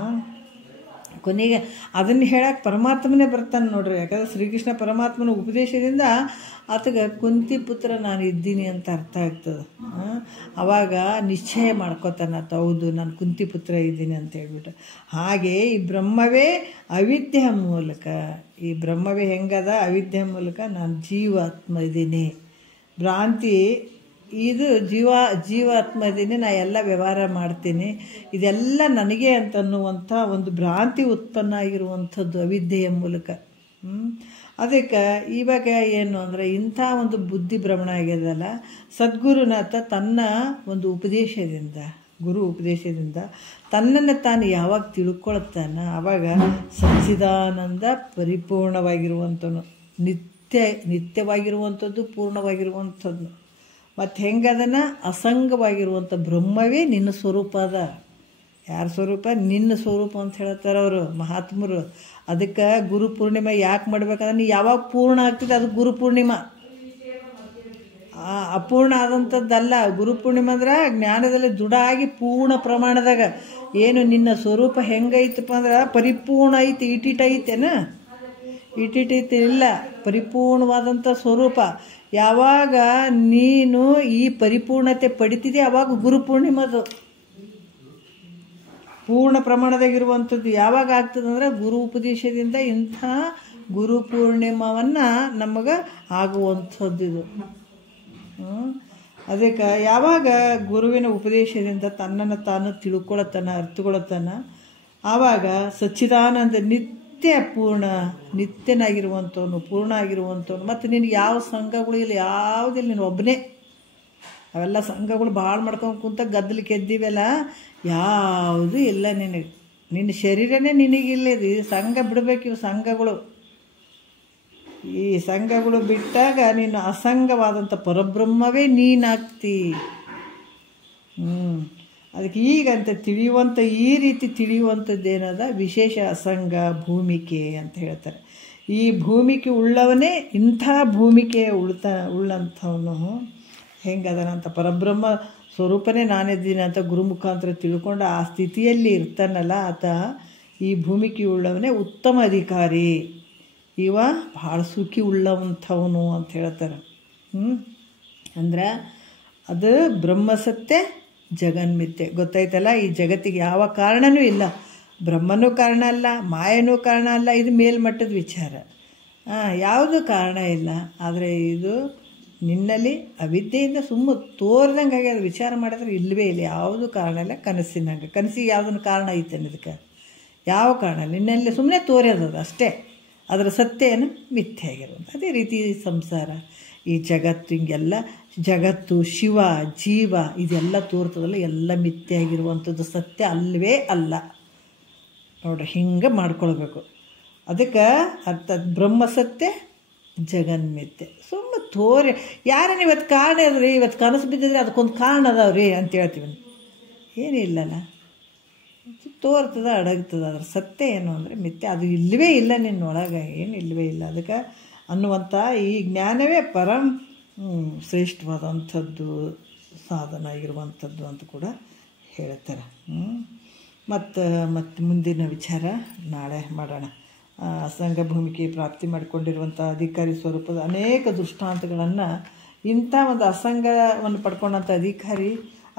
ಕೊನೆಗೆ ಅದನ್ನು ಹೇಳಕ್ಕೆ ಪರಮಾತ್ಮನೇ ಬರ್ತಾನೆ ನೋಡ್ರಿ. ಯಾಕಂದರೆ ಶ್ರೀಕೃಷ್ಣ ಪರಮಾತ್ಮನ ಉಪದೇಶದಿಂದ ಆತಗೆ ಕುಂತಿ ಪುತ್ರ ನಾನು ಇದ್ದೀನಿ ಅಂತ ಅರ್ಥ ಆಗ್ತದೆ. ಆವಾಗ ನಿಶ್ಚಯ ಮಾಡ್ಕೋತಾನೆ ಆತ, ಹೌದು ನಾನು ಕುಂತಿ ಪುತ್ರ ಇದ್ದೀನಿ ಅಂತ ಹೇಳ್ಬಿಟ್ಟು. ಹಾಗೆ ಈ ಬ್ರಹ್ಮವೇ ಅವಿದ್ಯೆಯ ಮೂಲಕ, ಈ ಬ್ರಹ್ಮವೇ ಹೆಂಗದ? ಅವಿದ್ಯೆಯ ಮೂಲಕ ನಾನು ಜೀವಾತ್ಮ ಇದ್ದೀನಿ. ಭ್ರಾಂತಿ ಇದು ಜೀವಾತ್ಮ ಇದ್ದೀನಿ, ನಾ ಎಲ್ಲ ವ್ಯವಹಾರ ಮಾಡ್ತೀನಿ, ಇದೆಲ್ಲ ನನಗೆ ಅಂತನ್ನುವಂಥ ಒಂದು ಭ್ರಾಂತಿ ಉತ್ಪನ್ನ ಆಗಿರುವಂಥದ್ದು ಅವಿದ್ಯೆಯ ಮೂಲಕ. ಅದಕ್ಕೆ ಇವಾಗ ಏನು ಅಂದರೆ ಇಂಥ ಒಂದು ಬುದ್ಧಿ ಭ್ರಮಣ ಆಗ್ಯದಲ್ಲ, ಸದ್ಗುರುನಾಥ ತನ್ನ ಒಂದು ಉಪದೇಶದಿಂದ, ಗುರು ಉಪದೇಶದಿಂದ ತನ್ನನ್ನು ತಾನು ಯಾವಾಗ ತಿಳ್ಕೊಳ್ತಾನ ಆವಾಗ ಸಚ್ಚಿದಾನಂದ ಪರಿಪೂರ್ಣವಾಗಿರುವಂಥನು, ನಿತ್ಯವಾಗಿರುವಂಥದ್ದು, ಪೂರ್ಣವಾಗಿರುವಂಥದ್ದು. ಮತ್ತು ಹೆಂಗದನ ಅಸಂಗವಾಗಿರುವಂಥ ಬ್ರಹ್ಮವೇ ನಿನ್ನ ಸ್ವರೂಪ ಅದ. ಯಾರ ಸ್ವರೂಪ? ನಿನ್ನ ಸ್ವರೂಪ ಅಂತ ಹೇಳ್ತಾರೆ ಅವರು ಮಹಾತ್ಮರು. ಅದಕ್ಕೆ ಗುರು ಪೂರ್ಣಿಮೆ ಯಾಕೆ ಮಾಡ್ಬೇಕಂದ್ರೆ ನೀ ಯಾವಾಗ ಪೂರ್ಣ ಆಗ್ತದೆ ಅದು ಗುರು ಪೂರ್ಣಿಮಾ. ಅಪೂರ್ಣ ಆದಂಥದ್ದಲ್ಲ ಗುರು ಪೂರ್ಣಿಮೆ. ಅಂದ್ರೆ ಜ್ಞಾನದಲ್ಲಿ ದೃಢ ಆಗಿ ಪೂರ್ಣ ಪ್ರಮಾಣದಾಗ ಏನು ನಿನ್ನ ಸ್ವರೂಪ ಹೆಂಗೈತಪ್ಪ ಅಂದ್ರೆ ಪರಿಪೂರ್ಣ ಐತಿ. ಇಟ್ಟಿಟ್ಟೈತೇನ? ಇಟ್ಟಿಟ್ಟೈತಿ ಇಲ್ಲ, ಪರಿಪೂರ್ಣವಾದಂಥ ಸ್ವರೂಪ. ಯಾವಾಗ ನೀನು ಈ ಪರಿಪೂರ್ಣತೆ ಪಡಿತಿದೆ ಆವಾಗ ಗುರು ಪೂರ್ಣಿಮದು ಪೂರ್ಣ ಪ್ರಮಾಣದಾಗಿರುವಂಥದ್ದು ಯಾವಾಗ ಆಗ್ತದಂದ್ರೆ ಗುರು ಉಪದೇಶದಿಂದ ಇಂಥ ಗುರು ಪೂರ್ಣಿಮವನ್ನು ನಮಗೆ ಆಗುವಂಥದ್ದು ಇದು. ಅದಕ್ಕೆ ಯಾವಾಗ ಗುರುವಿನ ಉಪದೇಶದಿಂದ ತನ್ನನ್ನು ತಾನು ತಿಳ್ಕೊಳತನ, ಅರ್ಥಕೊಳತನ, ಆವಾಗ ಸಚ್ಚಿದಾನಂದ ನಿತ್ಯನಾಗಿರುವಂಥವನು, ಪೂರ್ಣ ಆಗಿರುವಂಥವನು. ಮತ್ತು ನಿನಗೆ ಯಾವ ಸಂಘಗಳು ಇಲ್ಲ, ಯಾವುದಿಲ್ಲ, ನೀನು ಒಬ್ಬನೇ. ಅವೆಲ್ಲ ಸಂಘಗಳು ಭಾಳ ಮಾಡ್ಕೊಂಡು ಕುಂತ ಗದ್ದಲಿಕ್ಕೆ ಎದ್ದೀವಲ್ಲ, ಯಾವುದೂ ಇಲ್ಲ ನಿನಗೆ. ನಿನ್ನ ಶರೀರನೇ ನಿನಗಿಲ್ಲ. ಇದು ಸಂಘ ಬಿಡಬೇಕು. ಇವು ಸಂಘಗಳು ಈ ಸಂಘಗಳು ಬಿಟ್ಟಾಗ ನೀನು ಅಸಂಗವಾದಂಥ ಪರಬ್ರಹ್ಮವೇ ನೀನಾಗ್ತಿ. ಅದಕ್ಕೆ ಈಗಂತ ತಿಳಿಯುವಂಥ ಈ ರೀತಿ ತಿಳಿಯುವಂಥದ್ದೇನದ ವಿಶೇಷ ಅಸಂಗ ಭೂಮಿಕೆ ಅಂತ ಹೇಳ್ತಾರೆ. ಈ ಭೂಮಿಕೆ ಉಳ್ಳವನೇ ಇಂಥ ಭೂಮಿಕೆ ಉಳ್ಳಂಥವನು ಹೆಂಗದನಂತ ಪರಬ್ರಹ್ಮ ಸ್ವರೂಪನೇ ನಾನಿದ್ದೀನಿ ಅಂತ ಗುರು ಮುಖಾಂತರ ತಿಳ್ಕೊಂಡು ಆ ಸ್ಥಿತಿಯಲ್ಲಿ ಇರ್ತಾನಲ್ಲ ಆತ ಈ ಭೂಮಿಕೆ ಉಳ್ಳವನೇ ಉತ್ತಮ ಅಧಿಕಾರಿ, ಇವ ಭಾಳ ಸುಖಿ ಉಳ್ಳವಂಥವನು ಅಂತ ಹೇಳ್ತಾರೆ. ಅಂದ್ರೆ ಅದು ಬ್ರಹ್ಮಸತ್ಯ ಜಗನ್ಮಿಥ್ಯೆ ಗೊತ್ತಾಯ್ತಲ್ಲ. ಈ ಜಗತ್ತಿಗೆ ಯಾವ ಕಾರಣವೂ ಇಲ್ಲ, ಬ್ರಹ್ಮನೂ ಕಾರಣ ಅಲ್ಲ, ಮಾಯನೂ ಕಾರಣ ಅಲ್ಲ, ಇದು ಮೇಲ್ಮಟ್ಟದ ವಿಚಾರ, ಯಾವುದೂ ಕಾರಣ ಇಲ್ಲ. ಆದರೆ ಇದು ನಿನ್ನಲ್ಲಿ ಅವಿದ್ಯೆಯಿಂದ ತೋರ್ದಂಗೆ ಅದು ವಿಚಾರ ಮಾಡಿದ್ರೆ ಇಲ್ಲವೇ ಇಲ್ಲ, ಯಾವುದೂ ಕಾರಣ ಇಲ್ಲ. ಕನಸಿನಂಗೆ ಕನಸಿಗೆ ಯಾವುದನ್ನು ಕಾರಣ ಐತೇನೆ, ಇದಕ್ಕೆ ಯಾವ ಕಾರಣ ನಿನ್ನಲ್ಲಿ ಸುಮ್ಮನೆ ತೋರ್ಯದದು ಅಷ್ಟೇ, ಅದರ ಸತ್ಯ ಏನು ಮಿಥ್ಯೆ ಆಗಿರೋದು. ಅದೇ ರೀತಿ ಸಂಸಾರ, ಈ ಜಗತ್ತು, ಹಿಂಗೆಲ್ಲ ಜಗತ್ತು, ಶಿವ, ಜೀವ ಇದೆಲ್ಲ ತೋರ್ತದಲ್ಲ, ಎಲ್ಲ ಮಿಥ್ಯೆ ಆಗಿರುವಂಥದ್ದು, ಸತ್ಯ ಅಲ್ಲವೇ ಅಲ್ಲ ನೋಡ್ರಿ. ಹಿಂಗೆ ಮಾಡ್ಕೊಳ್ಬೇಕು. ಅದಕ್ಕೆ ಅರ್ಥ ಬ್ರಹ್ಮಸತ್ಯ ಜಗನ್ಮಿಥ್ಯೆ. ಸುಮ್ಮನೆ ತೋರಿ ಯಾರೇನು ಇವತ್ತು ಕಾರಣ ಅದ್ರಿ, ಇವತ್ತು ಕನಸು ಬಿದ್ದಿದ್ರೆ ಅದಕ್ಕೊಂದು ಕಾರಣ ಅದಾವ್ರಿ ಅಂತ ಹೇಳ್ತೀವಿ. ಏನಿಲ್ಲಲ್ಲ, ತೋರ್ತದ ಅಡಗ್ತದ, ಅದ್ರ ಸತ್ಯ ಏನು ಅಂದರೆ ಮಿಥ್ಯೆ, ಅದು ಇಲ್ಲವೇ ಇಲ್ಲ ನಿನ್ನೊಳಗೆ, ಏನು ಇಲ್ಲವೇ ಇಲ್ಲ. ಅದಕ್ಕೆ ಅನ್ನುವಂಥ ಈ ಜ್ಞಾನವೇ ಪರಂ ಶ್ರೇಷ್ಠವಾದಂಥದ್ದು ಸಾಧನ ಇರುವಂಥದ್ದು ಅಂತ ಕೂಡ ಹೇಳ್ತಾರೆ. ಮತ್ತು ಮುಂದಿನ ವಿಚಾರ ನಾಳೆ ಮಾಡೋಣ. ಅಸಂಗ ಭೂಮಿಕೆ ಪ್ರಾಪ್ತಿ ಮಾಡಿಕೊಂಡಿರುವಂಥ ಅಧಿಕಾರಿ ಸ್ವರೂಪದ ಅನೇಕ ದೃಷ್ಟಾಂತಗಳನ್ನು, ಇಂಥ ಒಂದು ಅಸಂಗವನ್ನು ಪಡ್ಕೊಂಡಂಥ ಅಧಿಕಾರಿ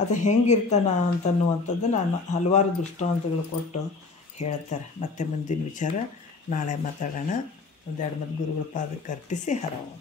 ಅದು ಹೆಂಗಿರ್ತಾನ ಅಂತನ್ನುವಂಥದ್ದು ನಾನು ಹಲವಾರು ದೃಷ್ಟಾಂತಗಳು ಕೊಟ್ಟು ಹೇಳ್ತಾರೆ. ಮತ್ತು ಮುಂದಿನ ವಿಚಾರ ನಾಳೆ ಮಾತಾಡೋಣ. ಒಂದೆರಡು ಮತ್ತು ಗುರುಗಳ ಪಾದಕ್ಕೆ ಅರ್ಪಿಸಿ ಹರವು.